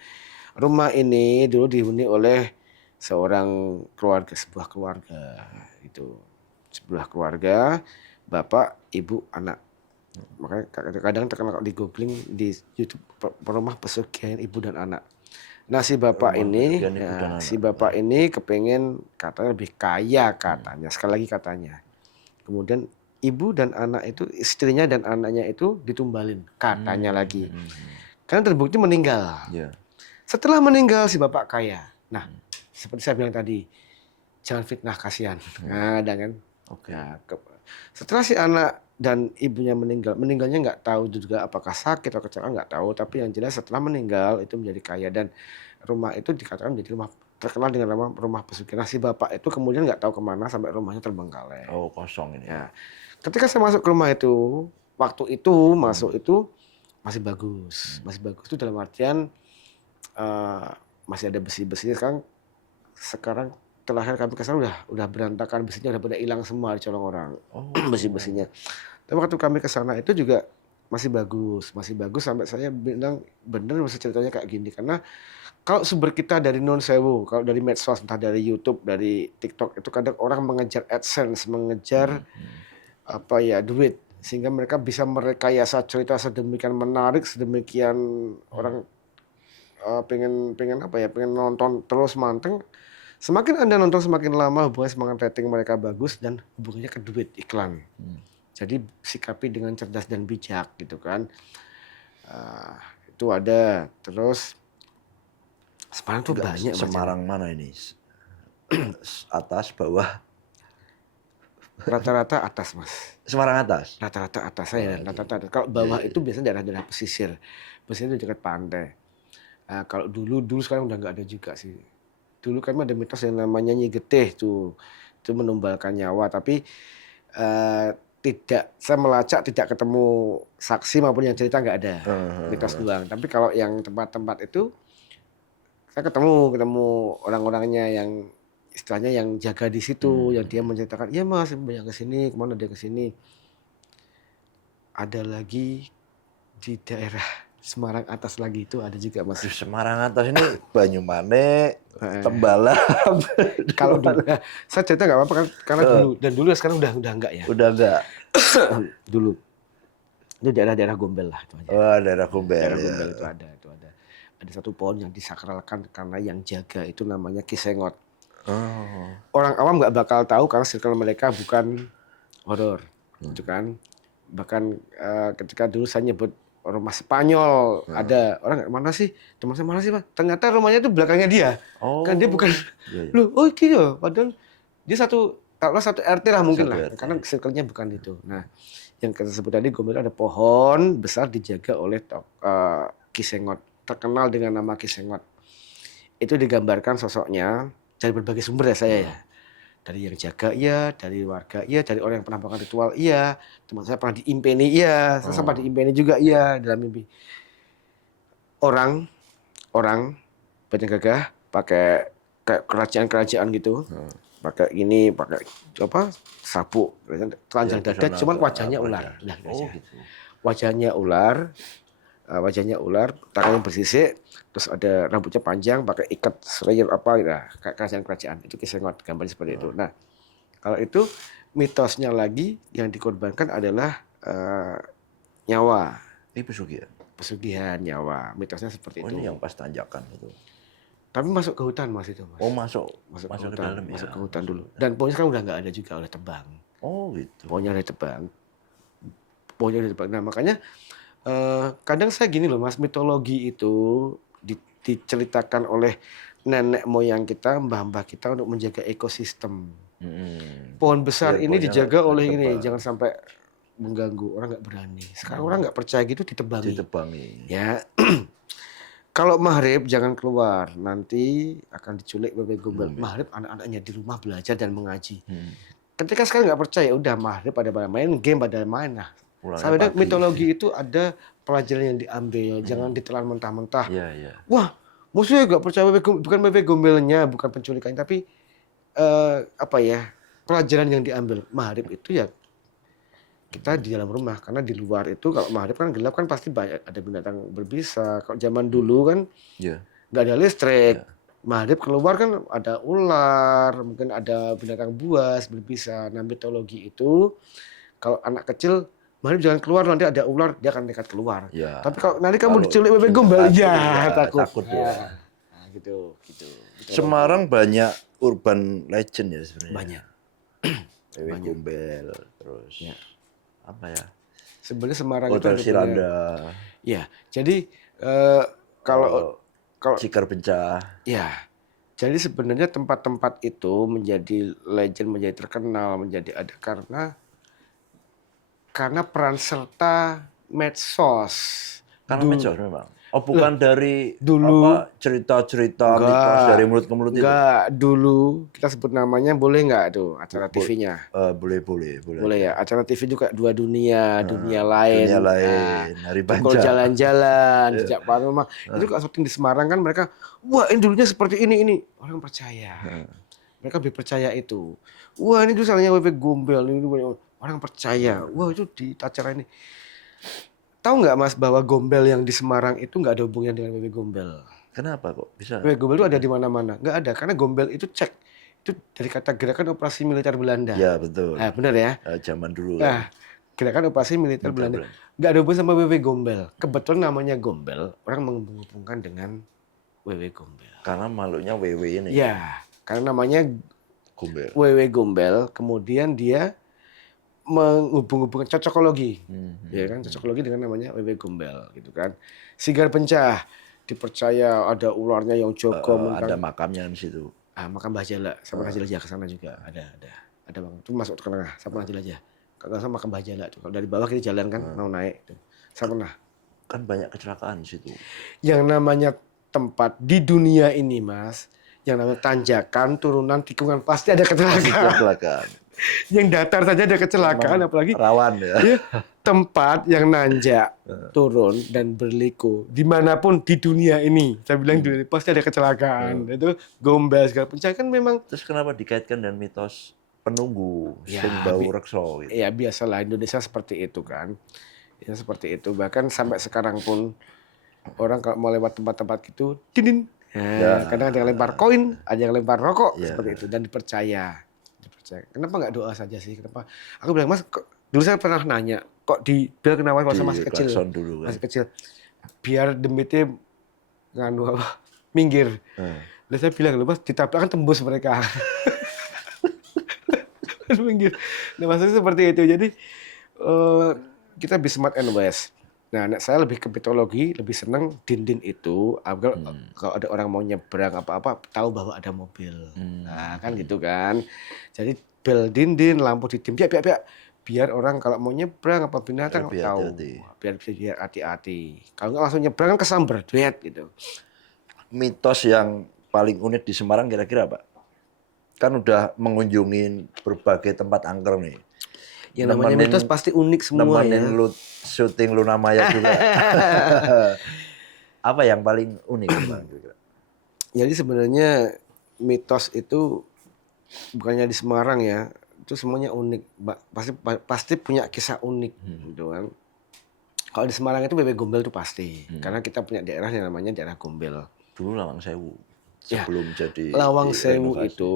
rumah ini dulu dihuni oleh seorang keluarga, sebuah keluarga itu. Sebuah keluarga, bapak, ibu, anak. Makanya kadang terkenal di googling di YouTube, rumah pesugihan ibu dan anak. Nah si bapak ini kepengen katanya lebih kaya katanya, sekali lagi katanya. Kemudian ibu dan anak itu, istrinya dan anaknya itu ditumbalin katanya lagi. Karena terbukti meninggal. Setelah meninggal si bapak kaya. Nah seperti saya bilang tadi, jangan fitnah, kasihan. Nah ada kan. Nah, setelah si anak dan ibunya meninggalnya nggak tahu juga apakah sakit atau kecelakaan, nggak tahu. Tapi yang jelas setelah meninggal itu menjadi kaya, dan rumah itu dikatakan menjadi rumah terkenal dengan nama rumah pesugihan. Nah, si bapak itu kemudian nggak tahu kemana sampai rumahnya terbengkalai. Oh, kosong ini. Ya. Ketika saya masuk ke rumah itu, waktu itu masuk itu masih bagus. Masih bagus itu dalam artian masih ada besi-besi. Sekarang terakhir kami kesana udah berantakan, besinya udah pada hilang semua, dicolong orang. Besi-besinya. Tapi waktu kami kesana itu juga masih bagus sampai saya bilang bener masa ceritanya kayak gini, karena kalau sumber kita dari non sewu, kalau dari medsos, entah dari YouTube, dari TikTok, itu kadang orang mengejar AdSense, mengejar duit, sehingga mereka bisa merekayasa cerita sedemikian menarik, sedemikian orang pengen nonton terus manteng. Semakin Anda nonton semakin lama, hubungannya semakin rating mereka bagus dan hubungannya ke duit iklan. Jadi sikapi dengan cerdas dan bijak gitu kan. Itu ada. Terus Semarang tuh banyak. Semarang mana ini? Atas, bawah? Rata-rata atas mas. Semarang atas? Rata-rata atas saya. Rata-rata atas. Kalau bawah itu biasanya daerah-daerah pesisir. Pesisir itu dekat pantai. Kalau dulu sekarang udah nggak ada juga sih. Dulu kan ada mitos yang namanya Nyi Getih tuh, itu menumbalkan nyawa, tapi saya melacak tidak ketemu saksi maupun yang cerita, nggak ada, mitos doang. Tapi kalau yang tempat-tempat itu saya ketemu orang-orangnya yang istilahnya yang jaga di situ, yang dia menceritakan, iya mas banyak kesini, kemana dia kesini. Ada lagi di daerah Semarang atas lagi itu ada juga mas. Semarang atas ini Banyumane, Tembalang. Kalau dulu, saya cerita nggak apa-apa kan, karena dulu sekarang udah enggak ya. Udah enggak. Dulu itu daerah-daerah Gombel lah itu aja. Oh, daerah Gombel. Daerah Gombel itu ada. Ada satu pohon yang disakralkan karena yang jaga itu namanya Kisengot. Orang awam nggak bakal tahu karena circle mereka bukan horor, gitu kan. Bahkan ketika dulu saya nyebut rumah Spanyol, ada orang, mana sih teman saya, mana sih pak? Ternyata rumahnya itu belakangnya dia, kan dia bukan, loh, oh gitu, padahal dia satu RT lah mungkin lah, karena circle-nya bukan itu. Nah Yang kita sebut tadi gombel ada pohon besar dijaga oleh Ki Sengot, terkenal dengan nama Ki Sengot. Itu digambarkan sosoknya dari berbagai sumber ya saya ya. Dari yang jaga iya, dari warga iya, dari orang yang pernah melakukan ritual iya, teman saya pernah diimpeni iya, saya sempat diimpeni juga iya dalam mimpi. Orang banyak gagah pakai kayak kerajaan-kerajaan gitu. Pakai ini, pakai apa? Sabuk, telanjang dada, cuman wajahnya ular. Nah, gitu. Wajahnya ular, tangannya bersisik, terus ada rambutnya panjang, pakai ikat serayur apa gitu. Nah, kayak kerajaan-kerajaan itu Ki Sengot gambarnya seperti itu. Nah, kalau itu mitosnya lagi yang dikorbankan adalah nyawa. Ini pesugihan. Pesugihan nyawa, mitosnya seperti itu. Ini yang pas tanjakan itu. Tapi masuk ke hutan Mas itu, Mas. Oh, masuk ke ke hutan, dalam ya. masuk ke hutan dulu. Dan pohonnya sekarang udah nggak ada juga, oleh tebang. Oh, gitu. Pohonnya udah tebang. Nah, makanya kadang saya gini loh Mas, mitologi itu diceritakan oleh nenek moyang kita, mbah-mbah kita untuk menjaga ekosistem. Pohon besar ini dijaga oleh ini, jangan sampai mengganggu, orang nggak berani. Sekarang orang nggak percaya gitu, ditebangi. Ya. Kalau maghrib jangan keluar, nanti akan diculik wewe gombel. Maghrib anak-anaknya di rumah belajar dan mengaji. Ketika sekarang nggak percaya, udah maghrib pada main game, pada main. Nah, sampai mitologi itu ada pelajaran yang diambil, jangan ditelan mentah-mentah. Wah, musuhnya nggak percaya bukan wewe gombelnya, bukan penculikan, tapi pelajaran yang diambil. Maghrib itu ya kita di dalam rumah, karena di luar itu kalau maghrib kan gelap kan pasti banyak ada binatang berbisa. Kalau zaman dulu kan nggak ada listrik, maghrib keluar kan ada ular, mungkin ada binatang buas berbisa. Nah, mitologi itu kalau anak kecil maghrib jangan keluar, nanti ada ular dia akan nekat keluar. Tapi kalau nanti kamu diculik wewe gombel, ya takut. Nah, gitu. Semarang banyak urban legend ya sebenarnya. Banyak. Wewe gombel terus. Apa ya? Sebenarnya Semarang Hotel itu Siranda. Ya, jadi kalau Cikar Bencah. Ya, jadi sebenarnya tempat-tempat itu menjadi legend, menjadi terkenal, menjadi ada karena peran serta medsos. Karena medsos memang. Oh, bukan dari dulu cerita-cerita mitos dari mulut ke mulut itu. Enggak, dulu kita sebut namanya, boleh nggak tuh acara TV-nya? Boleh. Boleh ya. Acara TV juga Dua Dunia, Dunia Lain. Hari Pukul Banca. Jalan-jalan, Jejak Panorama. Itu kalau syuting di Semarang kan mereka, wah ini dulunya seperti ini. Orang percaya. Mereka lebih percaya itu. Wah ini dulu salahnya wewe gombel. Orang percaya. Wah itu di acara ini. Tahu nggak Mas bahwa gombel yang di Semarang itu nggak ada hubungannya dengan wewe gombel? Kenapa kok bisa? Wewe gombel itu ada di mana-mana. Nggak ada, karena gombel itu itu dari kata gerakan operasi militer Belanda. Ya betul. Nah, benar ya? Zaman dulu. Nah, gerakan operasi militer Belanda. Nggak ada hubungan sama wewe gombel. Kebetulan namanya gombel, orang menghubungkan dengan wewe gombel. Karena makhluknya wewe ini. Ya, karena namanya gombel. Wewe gombel, kemudian dia menghubung-hubungkan cocokologi, ya kan, cocokologi dengan namanya wewe gombel, gitu kan. Sigar Pencah dipercaya ada ularnya yang jago. Ada makamnya di situ. Makam Mbah Jala, sama Mbah Jelajah ke sana juga ada makam. Itu masuk ke tengah, sama Mbah Jelajah. Kalau sama makam Mbah Jala tuh, kalau dari bawah kita jalan kan mau naik tuh. Saya pernah. Kan banyak kecelakaan di situ. Yang namanya tempat di dunia ini, Mas, yang namanya tanjakan, turunan, tikungan pasti ada kecelakaan. Yang datar saja ada kecelakaan, apalagi rawan ya. Tempat yang nanjak, turun dan berliku dimanapun di dunia ini. Saya bilang dunia ini pasti ada kecelakaan. Itu gombel segala pencah kan memang. Terus kenapa dikaitkan dengan mitos penunggu sing bau reksa gitu? Ya biasalah, Indonesia seperti itu kan. Ya seperti itu. Bahkan sampai sekarang pun orang kalau mau lewat tempat-tempat gitu, dinin. Kadang ada yang lempar koin, ada yang lempar rokok, seperti itu, dan dipercaya. Kenapa nggak doa saja sih? Kenapa? Aku bilang, Mas, dulu saya pernah nanya, kok di bel kenapa waktu masih kecil? Dulu, kan? Masih kecil. Biar demitnya nganu apa? Minggir. Lalu saya bilang, Mas, ditabrak kan tembus mereka. Minggir. Nah, maksudnya seperti itu. Jadi kita be smart and wise. Nah, anak saya lebih ke mitologi, lebih senang din-din itu, agar kalau ada orang mau nyebrang apa-apa, tahu bahwa ada mobil. Nah, kan gitu kan. Jadi bel din-din, lampu didim, piak. biar orang kalau mau nyebrang apa binatang Lebih tahu, hati-hati. biar hati-hati. Kalau nggak langsung nyebrang kan kesamber, duet gitu. Mitos yang paling unik di Semarang kira-kira apa? Kan udah mengunjungi berbagai tempat angker nih. Yang namanya mitos pasti unik semua Nemenin ya. lu syuting Luna Maya juga. Apa yang paling unik di Semarang kira-kira? Jadi sebenarnya mitos itu bukannya di Semarang ya, itu semuanya unik. Pasti punya kisah unik, gitu kan. Kalau di Semarang itu bebek gombel itu pasti, karena kita punya daerah yang namanya daerah Gombel. Dulu Lawang Sewu Ya, sebelum jadi Lawang Sewu direnovasi. itu,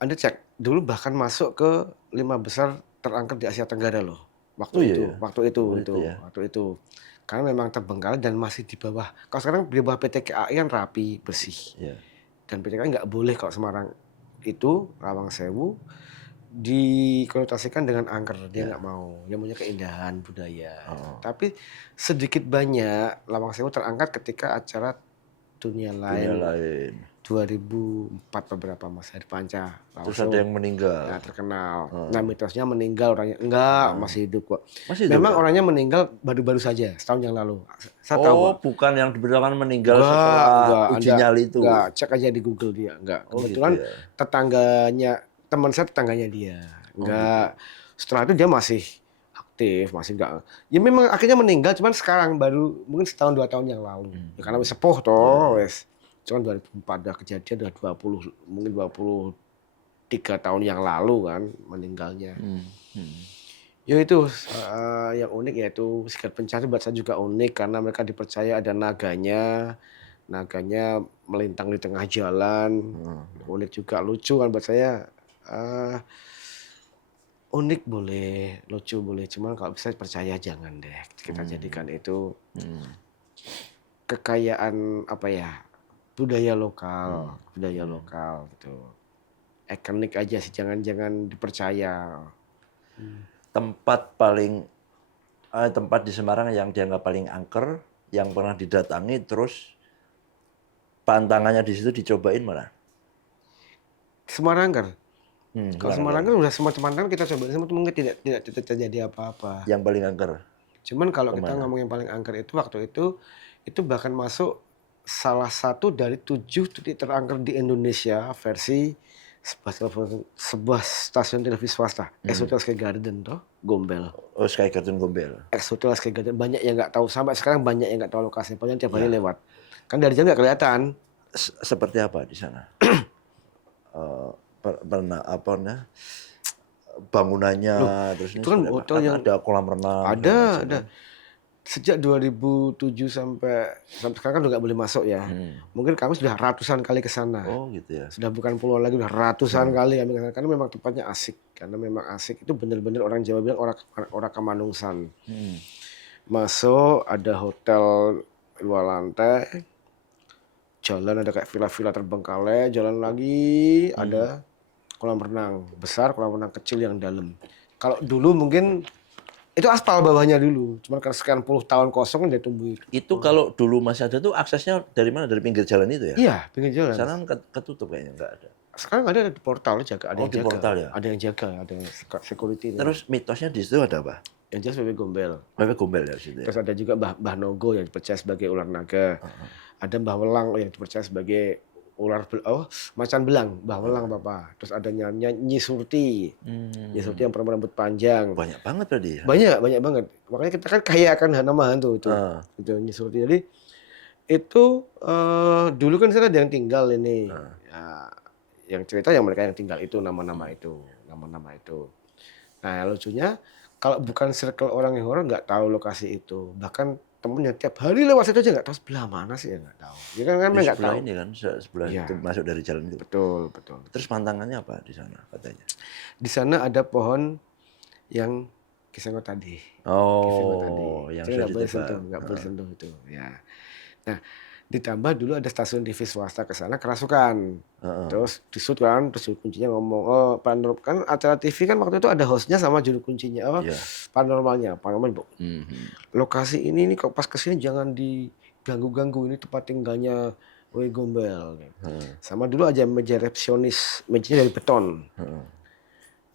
Anda cek dulu bahkan masuk ke 5 besar terangkat di Asia Tenggara loh. Oh iya ya? Waktu itu, Oh, itu ya? waktu itu. Karena memang terbengkalai dan masih di bawah. Kalau sekarang di bawah PT KAI kan rapi, bersih. Iya. Dan PT KAI nggak boleh kalau Semarang itu, Lawang Sewu, dikonotasikan dengan angker. Dia nggak mau. Dia maunya keindahan budaya. Tapi sedikit banyak Lawang Sewu terangkat ketika acara Dunia Dunia Lain lain. 2004 beberapa Mas Heri Panca. Lawang Terus Sewu ada yang meninggal. ya terkenal. Nah mitosnya meninggal orangnya. Enggak, masih hidup kok. Masih hidup Memang ya? orangnya meninggal baru-baru saja, setahun yang lalu. Saya tahu Oh, kok. bukan yang diberitakan meninggal Enggak, setelah uji Anda, nyali itu. enggak, cek aja di Google dia. Enggak. Oh, Kebetulan gitu ya? tetangganya, teman saya tetangganya dia. Enggak. Setelah itu dia masih aktif, masih enggak. Ya memang akhirnya meninggal, cuman sekarang baru mungkin setahun 2 tahun yang lalu. Ya, karena wis sepuh toh, wis. Cuman 2004 ada kejadian udah 20 mungkin 23 tahun yang lalu kan meninggalnya. Ya itu yang unik yaitu sikat pencari buat saya juga unik karena mereka dipercaya ada naganya. Naganya melintang di tengah jalan. Unik juga, lucu kan buat saya. Unik boleh, lucu boleh, cuman kalau bisa percaya jangan deh. Kita jadikan itu kekayaan apa ya? Budaya lokal gitu. Ikonik aja sih, jangan dipercaya. Tempat di Semarang yang dianggap paling angker, yang pernah didatangi, terus pantangannya di situ dicobain mana? Semarang kan? Kalau Semarang kan Angker. udah semua teman-teman kita coba semua mungkin tidak terjadi apa-apa. Yang paling angker. Cuman kalau kita Kemana? ngomongin paling angker itu waktu itu bahkan masuk salah satu dari 7 titik terangker di Indonesia versi sebuah stasiun televisi swasta. Ex-Hotel Sky Garden toh, Gombel. Oh, Sky Garden Gombel. Ex-Hotel Sky Garden banyak yang nggak tahu, sampai sekarang banyak yang nggak tahu lokasinya, padahal tiap hari lewat. Kan dari jauh nggak kelihatan. Seperti apa di sana? Pernah apa nah? Bangunannya, terus Itu kan hotel yang ada kolam renang. ada. Sejak 2007 sampai sekarang kan udah nggak boleh masuk ya. Mungkin kami sudah ratusan kali ke sana. Oh gitu ya. Sudah bukan puluhan lagi, udah ratusan kali kami ke sana. Karena memang tempatnya asik. Karena memang asik itu benar-benar orang Jawa bilang orang kemanungsan. Masuk ada hotel 2 lantai, jalan ada kayak villa-villa terbengkalai, jalan lagi ada kolam renang besar, kolam renang kecil yang dalam. Kalau dulu mungkin itu aspal bawahnya dulu, cuman karena sekian puluh tahun kosong dia tumbuh itu. Itu kalau dulu masih ada tuh aksesnya dari mana? Dari pinggir jalan itu ya? Iya, pinggir jalan. Sana kan ketutup kayaknya, nggak ada. Sekarang ada di portal jaga, ada yang di jaga. portal ya? Ada yang jaga, ada yang security. Terus mitosnya di situ ada apa? Yang jelas bebek gombel. Bebek gombel ya di situ ya? Terus ada juga Mbah Nogo yang dipercaya sebagai ular naga. Ada Mbah Welang yang dipercaya sebagai macan belang, Mbah Welang Bapak. Terus ada Nyi Surti. Nyi Surti yang perempuan rambut panjang. Banyak banget tadi ya? Banyak banget. Makanya kita kan kaya akan Hana Mahantu itu. Itu Nyi Surti. Jadi itu dulu kan sana ada yang tinggal ini. Ya, yang cerita yang mereka yang tinggal itu nama-nama itu. Nah lucunya kalau bukan circle orang yang horor nggak tahu lokasi itu. Bahkan temen yang tiap hari lewat situ aja nggak tahu sebelah mana sih, ya nggak tahu. Ya kan Di nggak sebelah tahu. ini kan, sebelah itu masuk dari jalan itu. Betul. Terus pantangannya apa di sana katanya? Di sana ada pohon yang kisengot tadi. Oh, yang Jadi sudah ditebak. nggak boleh sentuh itu. Ya. Nah, ditambah dulu ada stasiun TV swasta ke sana kerasukan. Terus disut kan, terus juru kuncinya ngomong, paranormal kan acara TV kan waktu itu ada hostnya sama juru kuncinya paranormal lokasi ini nih kok pas kesini jangan diganggu-ganggu, ini tempat tinggalnya Wei Gombel. Sama dulu aja meja resepsionis, mejanya dari beton.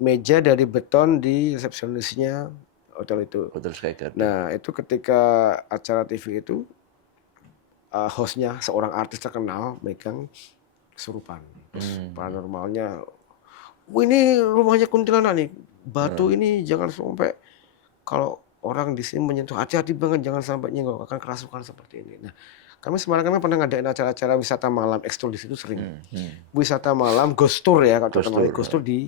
meja dari beton di resepsionisnya hotel itu. Hotel Sky Garden. Nah, itu ketika acara TV itu hostnya seorang artis terkenal megang kesurupan. Terus paranormalnya, "Wah, ini rumahnya kuntilanak nih. Batu ini jangan sampai kalau orang di sini menyentuh, hati-hati banget jangan sampai nyenggol, akan kerasukan seperti ini." Nah, kami Semarang kan pernah ngadain acara-acara wisata malam ekskul di situ sering. Wisata malam ghost tour ya, kalau terkenal ghost tour di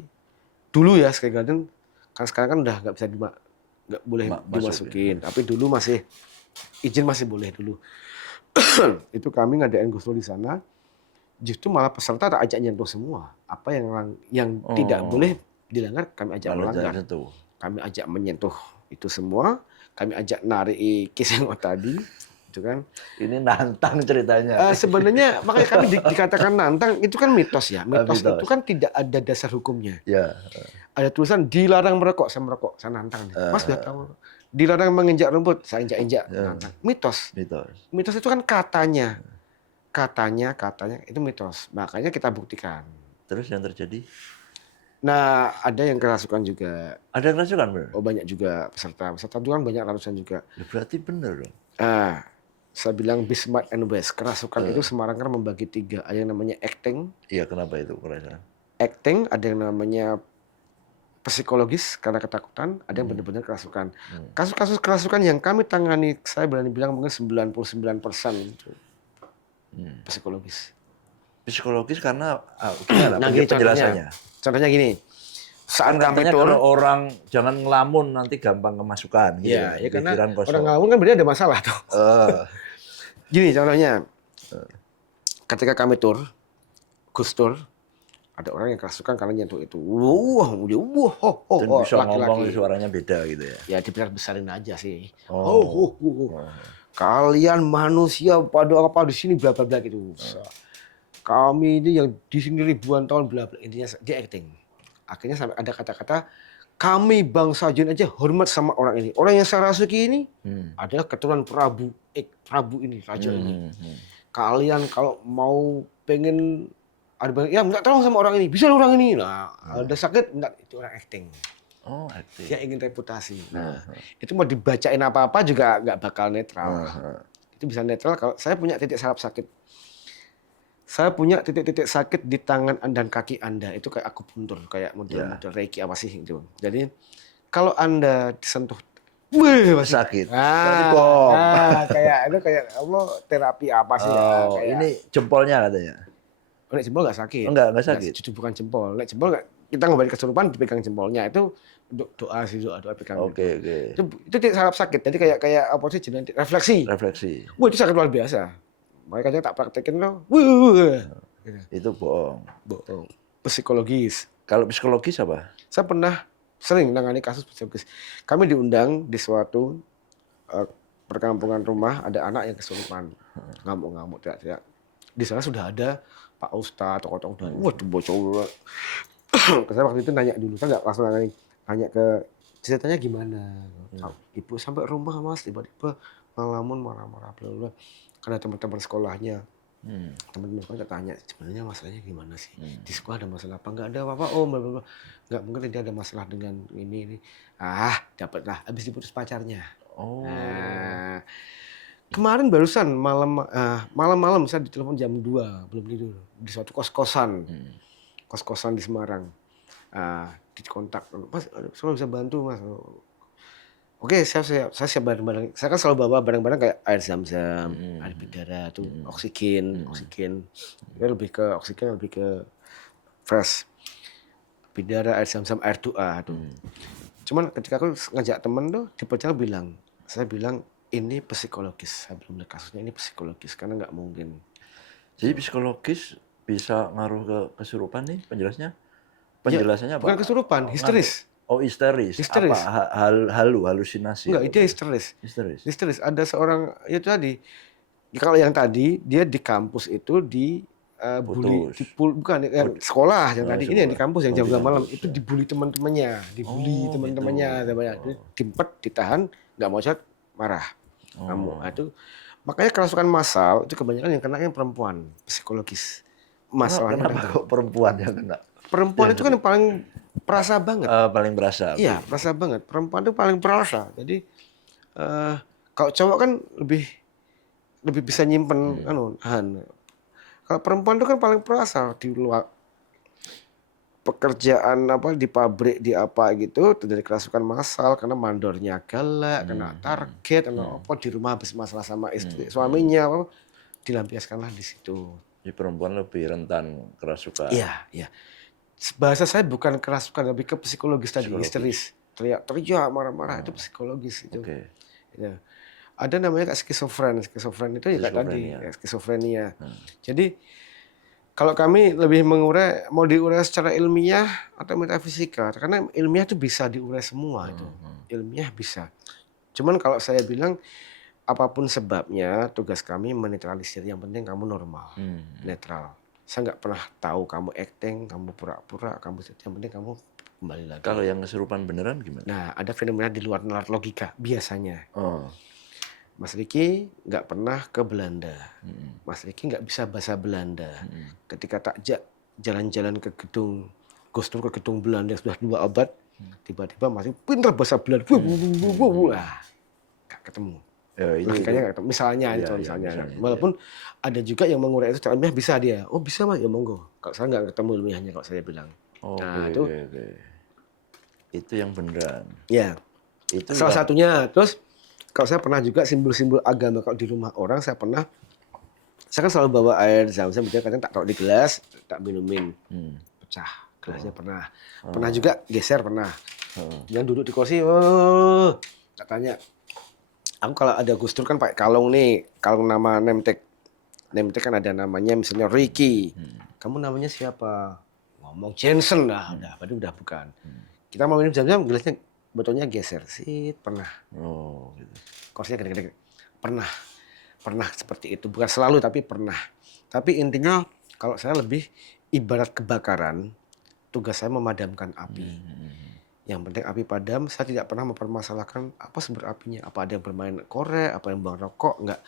dulu ya Sky Garden. Kan sekarang kan udah nggak bisa nggak boleh dimasukin, tapi dulu masih izin masih boleh dulu. Itu kami ngadain ghost tour di sana. Justru malah peserta tak ajak nyentuh semua. Apa yang tidak boleh dilanggar kami ajak melanggar. Kami ajak menyentuh itu semua. Kami ajak narik kisah tadi, itu kan. Ini nantang ceritanya. Sebenarnya makanya kami dikatakan nantang itu kan mitos ya. Mitos itu kan tidak ada dasar hukumnya. Ya. Ada tulisan dilarang merokok, saya merokok, saya nantang. Mas udah tahu. Dilarang menginjak rumput, saya injak-injak, nantang. Mitos. Mitos itu kan katanya itu mitos. Makanya kita buktikan. Terus yang terjadi? Nah, ada yang kerasukan juga. Ada yang kerasukan benar? Oh, banyak juga peserta. Peserta itu kan banyak ratusan juga. Berarti benar dong. Saya bilang be smart and wise. Kerasukan itu Semarang kan membagi 3. Ada yang namanya acting. Iya, kenapa itu kerasukan? Acting, ada yang namanya psikologis karena ketakutan, ada yang benar-benar kerasukan. Kasus-kasus kerasukan yang kami tangani, saya berani bilang mungkin 99% itu psikologis. Psikologis karena gimana penjelasannya? Contohnya gini, saat kami tur, kalau orang jangan ngelamun nanti gampang kemasukan. Iya, ya karena orang ngelamun kan berarti ada masalah tuh. Gini contohnya, ketika kami tur, ghost tour, ada orang yang kerasukan karena nyentuh itu. Dan bisa ngomong suaranya beda gitu ya. Ya dibesar-besarin aja sih. Kalian manusia pada apa di sini bla bla bla gitu. Kami ini yang di sini ribuan tahun bla bla, intinya dia acting. Akhirnya sampai ada kata-kata kami bangsa jin aja hormat sama orang ini. Orang yang saya rasuki ini adalah keturunan Prabu ini, raja ini. Kalian kalau mau pengen ya minta tolong sama orang ini, bisa orang ini. Nah, ada sakit enggak, itu orang acting. Oh, acting. Dia ingin reputasi. Nah, itu mau dibacain apa-apa juga nggak bakal netral. Itu bisa netral kalau saya punya titik saraf sakit. Saya punya titik-titik sakit di tangan dan kaki Anda. Itu kayak akupuntur, kayak model Reiki apa sih itu. Jadi kalau Anda disentuh, sakit. Kayak itu kayak Allah terapi apa sih ya? Kayak, ini jempolnya katanya. Nek jempol nggak sakit. Enggak sakit. Itu bukan jempol. Nek jempol nggak, kita ngobatin kesurupan dipegang jempolnya itu doa pegang. Oke. Itu titik saraf sakit. Jadi kayak apa sih jenis refleksi. Wah, itu sangat luar biasa. Makanya tak praktekin loh. Itu bohong. Psikologis. Kalau psikologis apa? Saya pernah sering menangani kasus psikologis. Kami diundang di suatu perkampungan rumah, ada anak yang kesurupan, ngamuk-ngamuk teriak-teriak. Di sana sudah ada Pak Ustadz, tokoh-tokoh. Waduh, bocor. Saya waktu itu nanya dulu, saya nggak langsung nanya ke ceritanya gimana. Ibu sampai rumah mas, tiba-tiba ngelamun marah-marah, bla-bla. Karena teman-teman sekolahnya, teman-teman sekolah tanya sebenarnya masalahnya gimana sih? Di sekolah ada masalah apa? Nggak ada apa-apa. Oh, bla-bla. Nggak mungkin dia ada masalah dengan ini. Dapatlah. Habis diputus pacarnya. Nah, kemarin barusan malam-malam saya ditelepon jam 2 belum tidur di suatu kos-kosan di Semarang. Dikontak, Mas, saya bisa bantu Mas. Oke, saya siap barang-barang. Saya kan selalu bawa barang-barang kayak air zam-zam, air bidara, tuh oksigen. Ya, lebih ke oksigen, lebih ke fresh. Bidara, air zam-zam, air doa tuh. Cuman ketika aku ngajak temen tuh di perjalanan saya bilang ini psikologis. Saya belum lihat kasusnya, ini psikologis karena nggak mungkin. Jadi psikologis bisa ngaruh ke kesurupan nih penjelasannya apa? Bukan kesurupan, histeris. Oh, histeris. Apa? Halusinasi? Enggak, dia histeris. Ada seorang, itu tadi, kalau yang tadi, dia di kampus itu dibully. Bukan, sekolah yang tadi. Ini yang di kampus, yang jam 2 malam. Itu dibully teman-temannya. Diempet, ditahan, nggak mau chat, marah. Itu, makanya kerasukan massal, itu kebanyakan yang kena yang perempuan, psikologis. Masalahnya kenapa kok perempuan yang kena? Perempuan itu kan yang paling perasa banget. Paling berasa. Iya, perasa banget. Perempuan itu paling perasa. Jadi kalau cowok kan lebih bisa nyimpen Kalau perempuan itu kan paling perasa di luar pekerjaan di pabrik di apa gitu terjadi kerasukan massal karena mandornya galak, kena target, di rumah habis masalah sama istri suaminya dilampiaskanlah di situ. Jadi perempuan lebih rentan kerasukan. Iya, iya. Bahasa saya bukan kerasukan, lebih ke psikologis tadi, histeris. Teriak, marah-marah itu psikologis itu. Oke. Ya. Ada namanya kayak skizofren. Skizofren itu ya kayak tadi, skizofrenia. Jadi kalau kami lebih mengurai, mau diurai secara ilmiah atau metafisika, karena ilmiah itu bisa diurai semua itu. Ilmiah bisa. Cuman kalau saya bilang apapun sebabnya, tugas kami menetralisir. Yang penting kamu normal, netral. Saya nggak pernah tahu kamu acting, kamu pura-pura, yang penting kamu kembali lagi. Kalau yang kesurupan beneran gimana? Nah, ada fenomena di luar nalar logika biasanya. Oh. Mas Riki nggak pernah ke Belanda. Mas Riki nggak bisa bahasa Belanda. Ketika takjak jalan-jalan ke gedung, gostur ke gedung Belanda yang sudah 2 abad, tiba-tiba masih pintar bahasa Belanda. Nggak ketemu. Logikanya nggak ketemu. Misalnya. Walaupun ada juga yang mengurai itu secara ilmiah bisa dia. Oh bisa Mas, ya monggo. Kalau saya nggak ketemu ilmiahnya kalau saya bilang. Itu yang beneran. Ya. Itu salah satunya. Terus kalau saya pernah juga simbol-simbol agama kalau di rumah orang saya kan selalu bawa air zam-zam, kadang tak taruh di gelas, tak minumin, pecah gelasnya pernah juga geser pernah. Yang duduk di kursi, tak tanya, aku kalau ada Gus Dur kan pakai kalung nih, kalung nama nemtek kan ada namanya misalnya Ricky, kamu namanya siapa? Ngomong Jensen lah, udah bukan. Kita mau minum zam-zam, gelasnya botolnya geser sih pernah. Gitu. Kursinya gede-gede. Pernah seperti itu. Bukan selalu tapi pernah. Tapi intinya kalau saya lebih ibarat kebakaran, tugas saya memadamkan api. Yang penting api padam, saya tidak pernah mempermasalahkan apa sumber apinya. Apa ada yang bermain korek, apa yang buang rokok, enggak.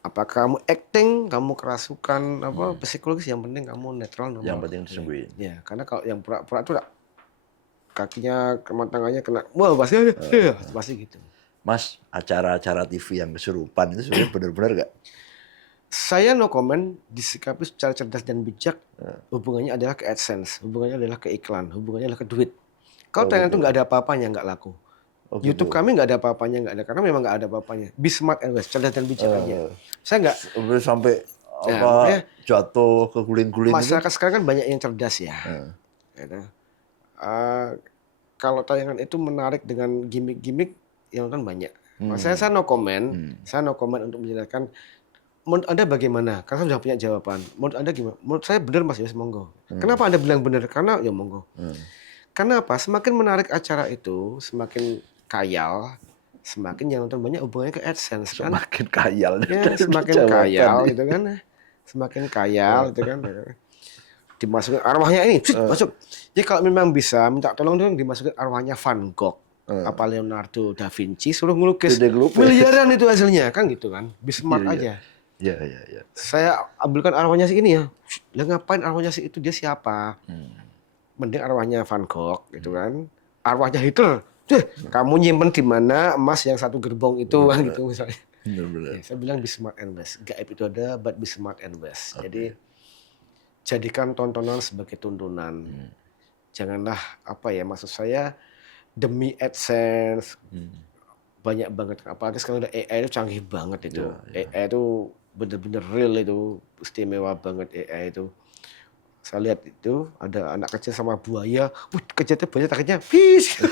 Apakah kamu acting, kamu kerasukan, psikologis, yang penting kamu netral normal. Yang penting disembunyiin. Ya, karena kalau yang pura-pura itu kakinya, tangannya kena, pasti gitu. Mas, acara-acara TV yang kesurupan itu sebenarnya benar-benar nggak? Saya no comment, disikapi secara cerdas dan bijak. Hubungannya adalah ke AdSense, hubungannya adalah ke iklan, hubungannya adalah ke duit. Kalau tayangan itu nggak ada apa-apanya, nggak laku. YouTube kami nggak ada apa-apanya, nggak ada, karena memang nggak ada apa-apanya. Be smart and wise, cerdas dan bijak aja. Saya nggak sampai jatuh ke guling-guling. Masyarakat sekarang kan banyak yang cerdas ya. Kalau tayangan itu menarik dengan gimmick-gimmick, yang nonton banyak. Saya no comment, untuk menjelaskan. Menurut Anda bagaimana? Karena saya sudah punya jawaban. Menurut Anda gimana? Menurut saya benar Mas, ya monggo. Kenapa Anda bilang benar? Karena ya monggo. Karena apa? Semakin menarik acara itu, semakin kayal, semakin yang nonton banyak, hubungannya ke AdSense kan? Semakin kayal. Ya, semakin kayal gitu kan. Semakin kayal gitu kan. Dimasukin arwahnya ini, masuk. Jadi kalau memang bisa minta tolong dong dimasukin arwahnya Van Gogh, apa Leonardo da Vinci, suruh ngelukis miliaran itu hasilnya kan gitu kan. Be smart aja. Iya. Saya ambilkan arwahnya si ini ya. Lah ngapain arwahnya si itu, dia siapa? Mending arwahnya Van Gogh gitu kan. Arwahnya Hitler. Kamu nyimpen di mana emas yang 1 gerbong itu kan gitu misalnya. Benar. Ya, saya bilang be smart and wise. Gaib itu ada, but be smart and wise. Jadi jadikan tontonan sebagai tuntunan. Janganlah maksud saya demi AdSense banyak banget. Apalagi sekarang ada AI itu canggih banget itu. AI itu bener-bener real itu, istimewa banget AI itu. Saya lihat itu ada anak kecil sama buaya, kejatnya buaya takutnya fish.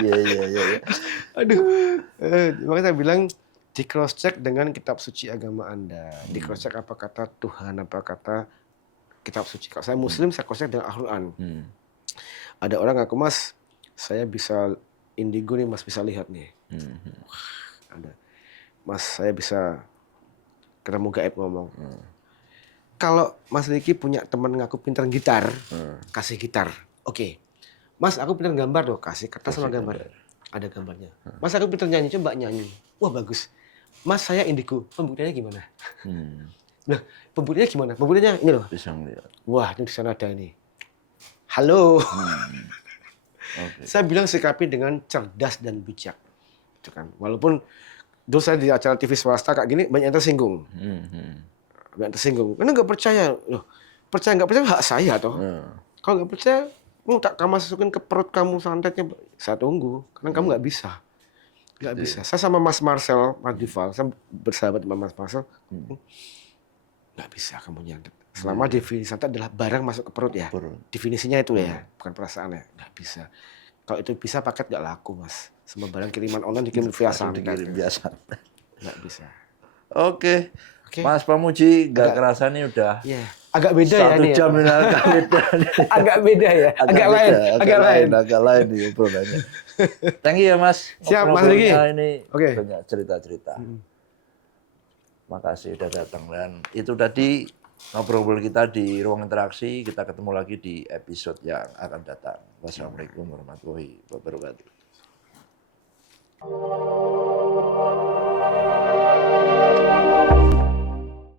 Iya. Aduh, makanya saya bilang di cross check dengan kitab suci agama Anda. Di cross check apa kata Tuhan, apa kata kitab suci. Kalau saya Muslim, saya cross check dengan Al-Quran. Ada orang ngaku, Mas, saya bisa indigo nih, Mas bisa lihat nih. Ada, Mas saya bisa ketemu gaib ngomong. Kalau Mas Riki punya teman ngaku pintar gitar, kasih gitar. Oke. Mas aku pintar gambar loh, kasih kertas sama gambar. Ada gambarnya. Mas aku pintar nyanyi, coba nyanyi. Wah bagus. Mas saya indigo, pembuktiannya gimana? Nah, pembuktiannya gimana? Pembuktiannya ini loh. Bisa ngeliat. Wah, ini di sana ada ini. halo. Oke. Saya bilang sikapi dengan cerdas dan bijak. Gitu kan. Walaupun dulu saya di acara TV swasta kayak gini banyak yang tersinggung. Banyak yang tersinggung. Karena nggak percaya. Loh, percaya nggak percaya hak saya toh. Kalau nggak percaya, tak kamu masukin ke perut kamu santetnya. Saya tunggu. Karena kamu nggak bisa. Nggak bisa. Saya sama Mas Marcel Mardival, saya bersahabat sama Mas Marcel. Nggak bisa kamu nyantet. Selama definisi santet adalah barang masuk ke perut ya. Definisinya itu ya, bukan perasaannya. Nggak bisa. Kalau itu bisa paket nggak laku, Mas. Semua barang kiriman online dikirim via santet. Dikirim biasa. Nggak bisa. Oke. Oke. Mas Pamuji, nggak kerasa nih udah Iya. Agak beda ya 1 nih. jam ini agak beda. Agak beda ya. Agak lain. Agak lain nih obrolannya. Thank you ya Mas. Siap, Mas Ngobrolnya Riki. Ini Oke. banyak cerita-cerita. Makasih udah datang, dan itu tadi ngobrol kita di ruang interaksi. Kita ketemu lagi di episode yang akan datang. Wassalamualaikum warahmatullahi wabarakatuh.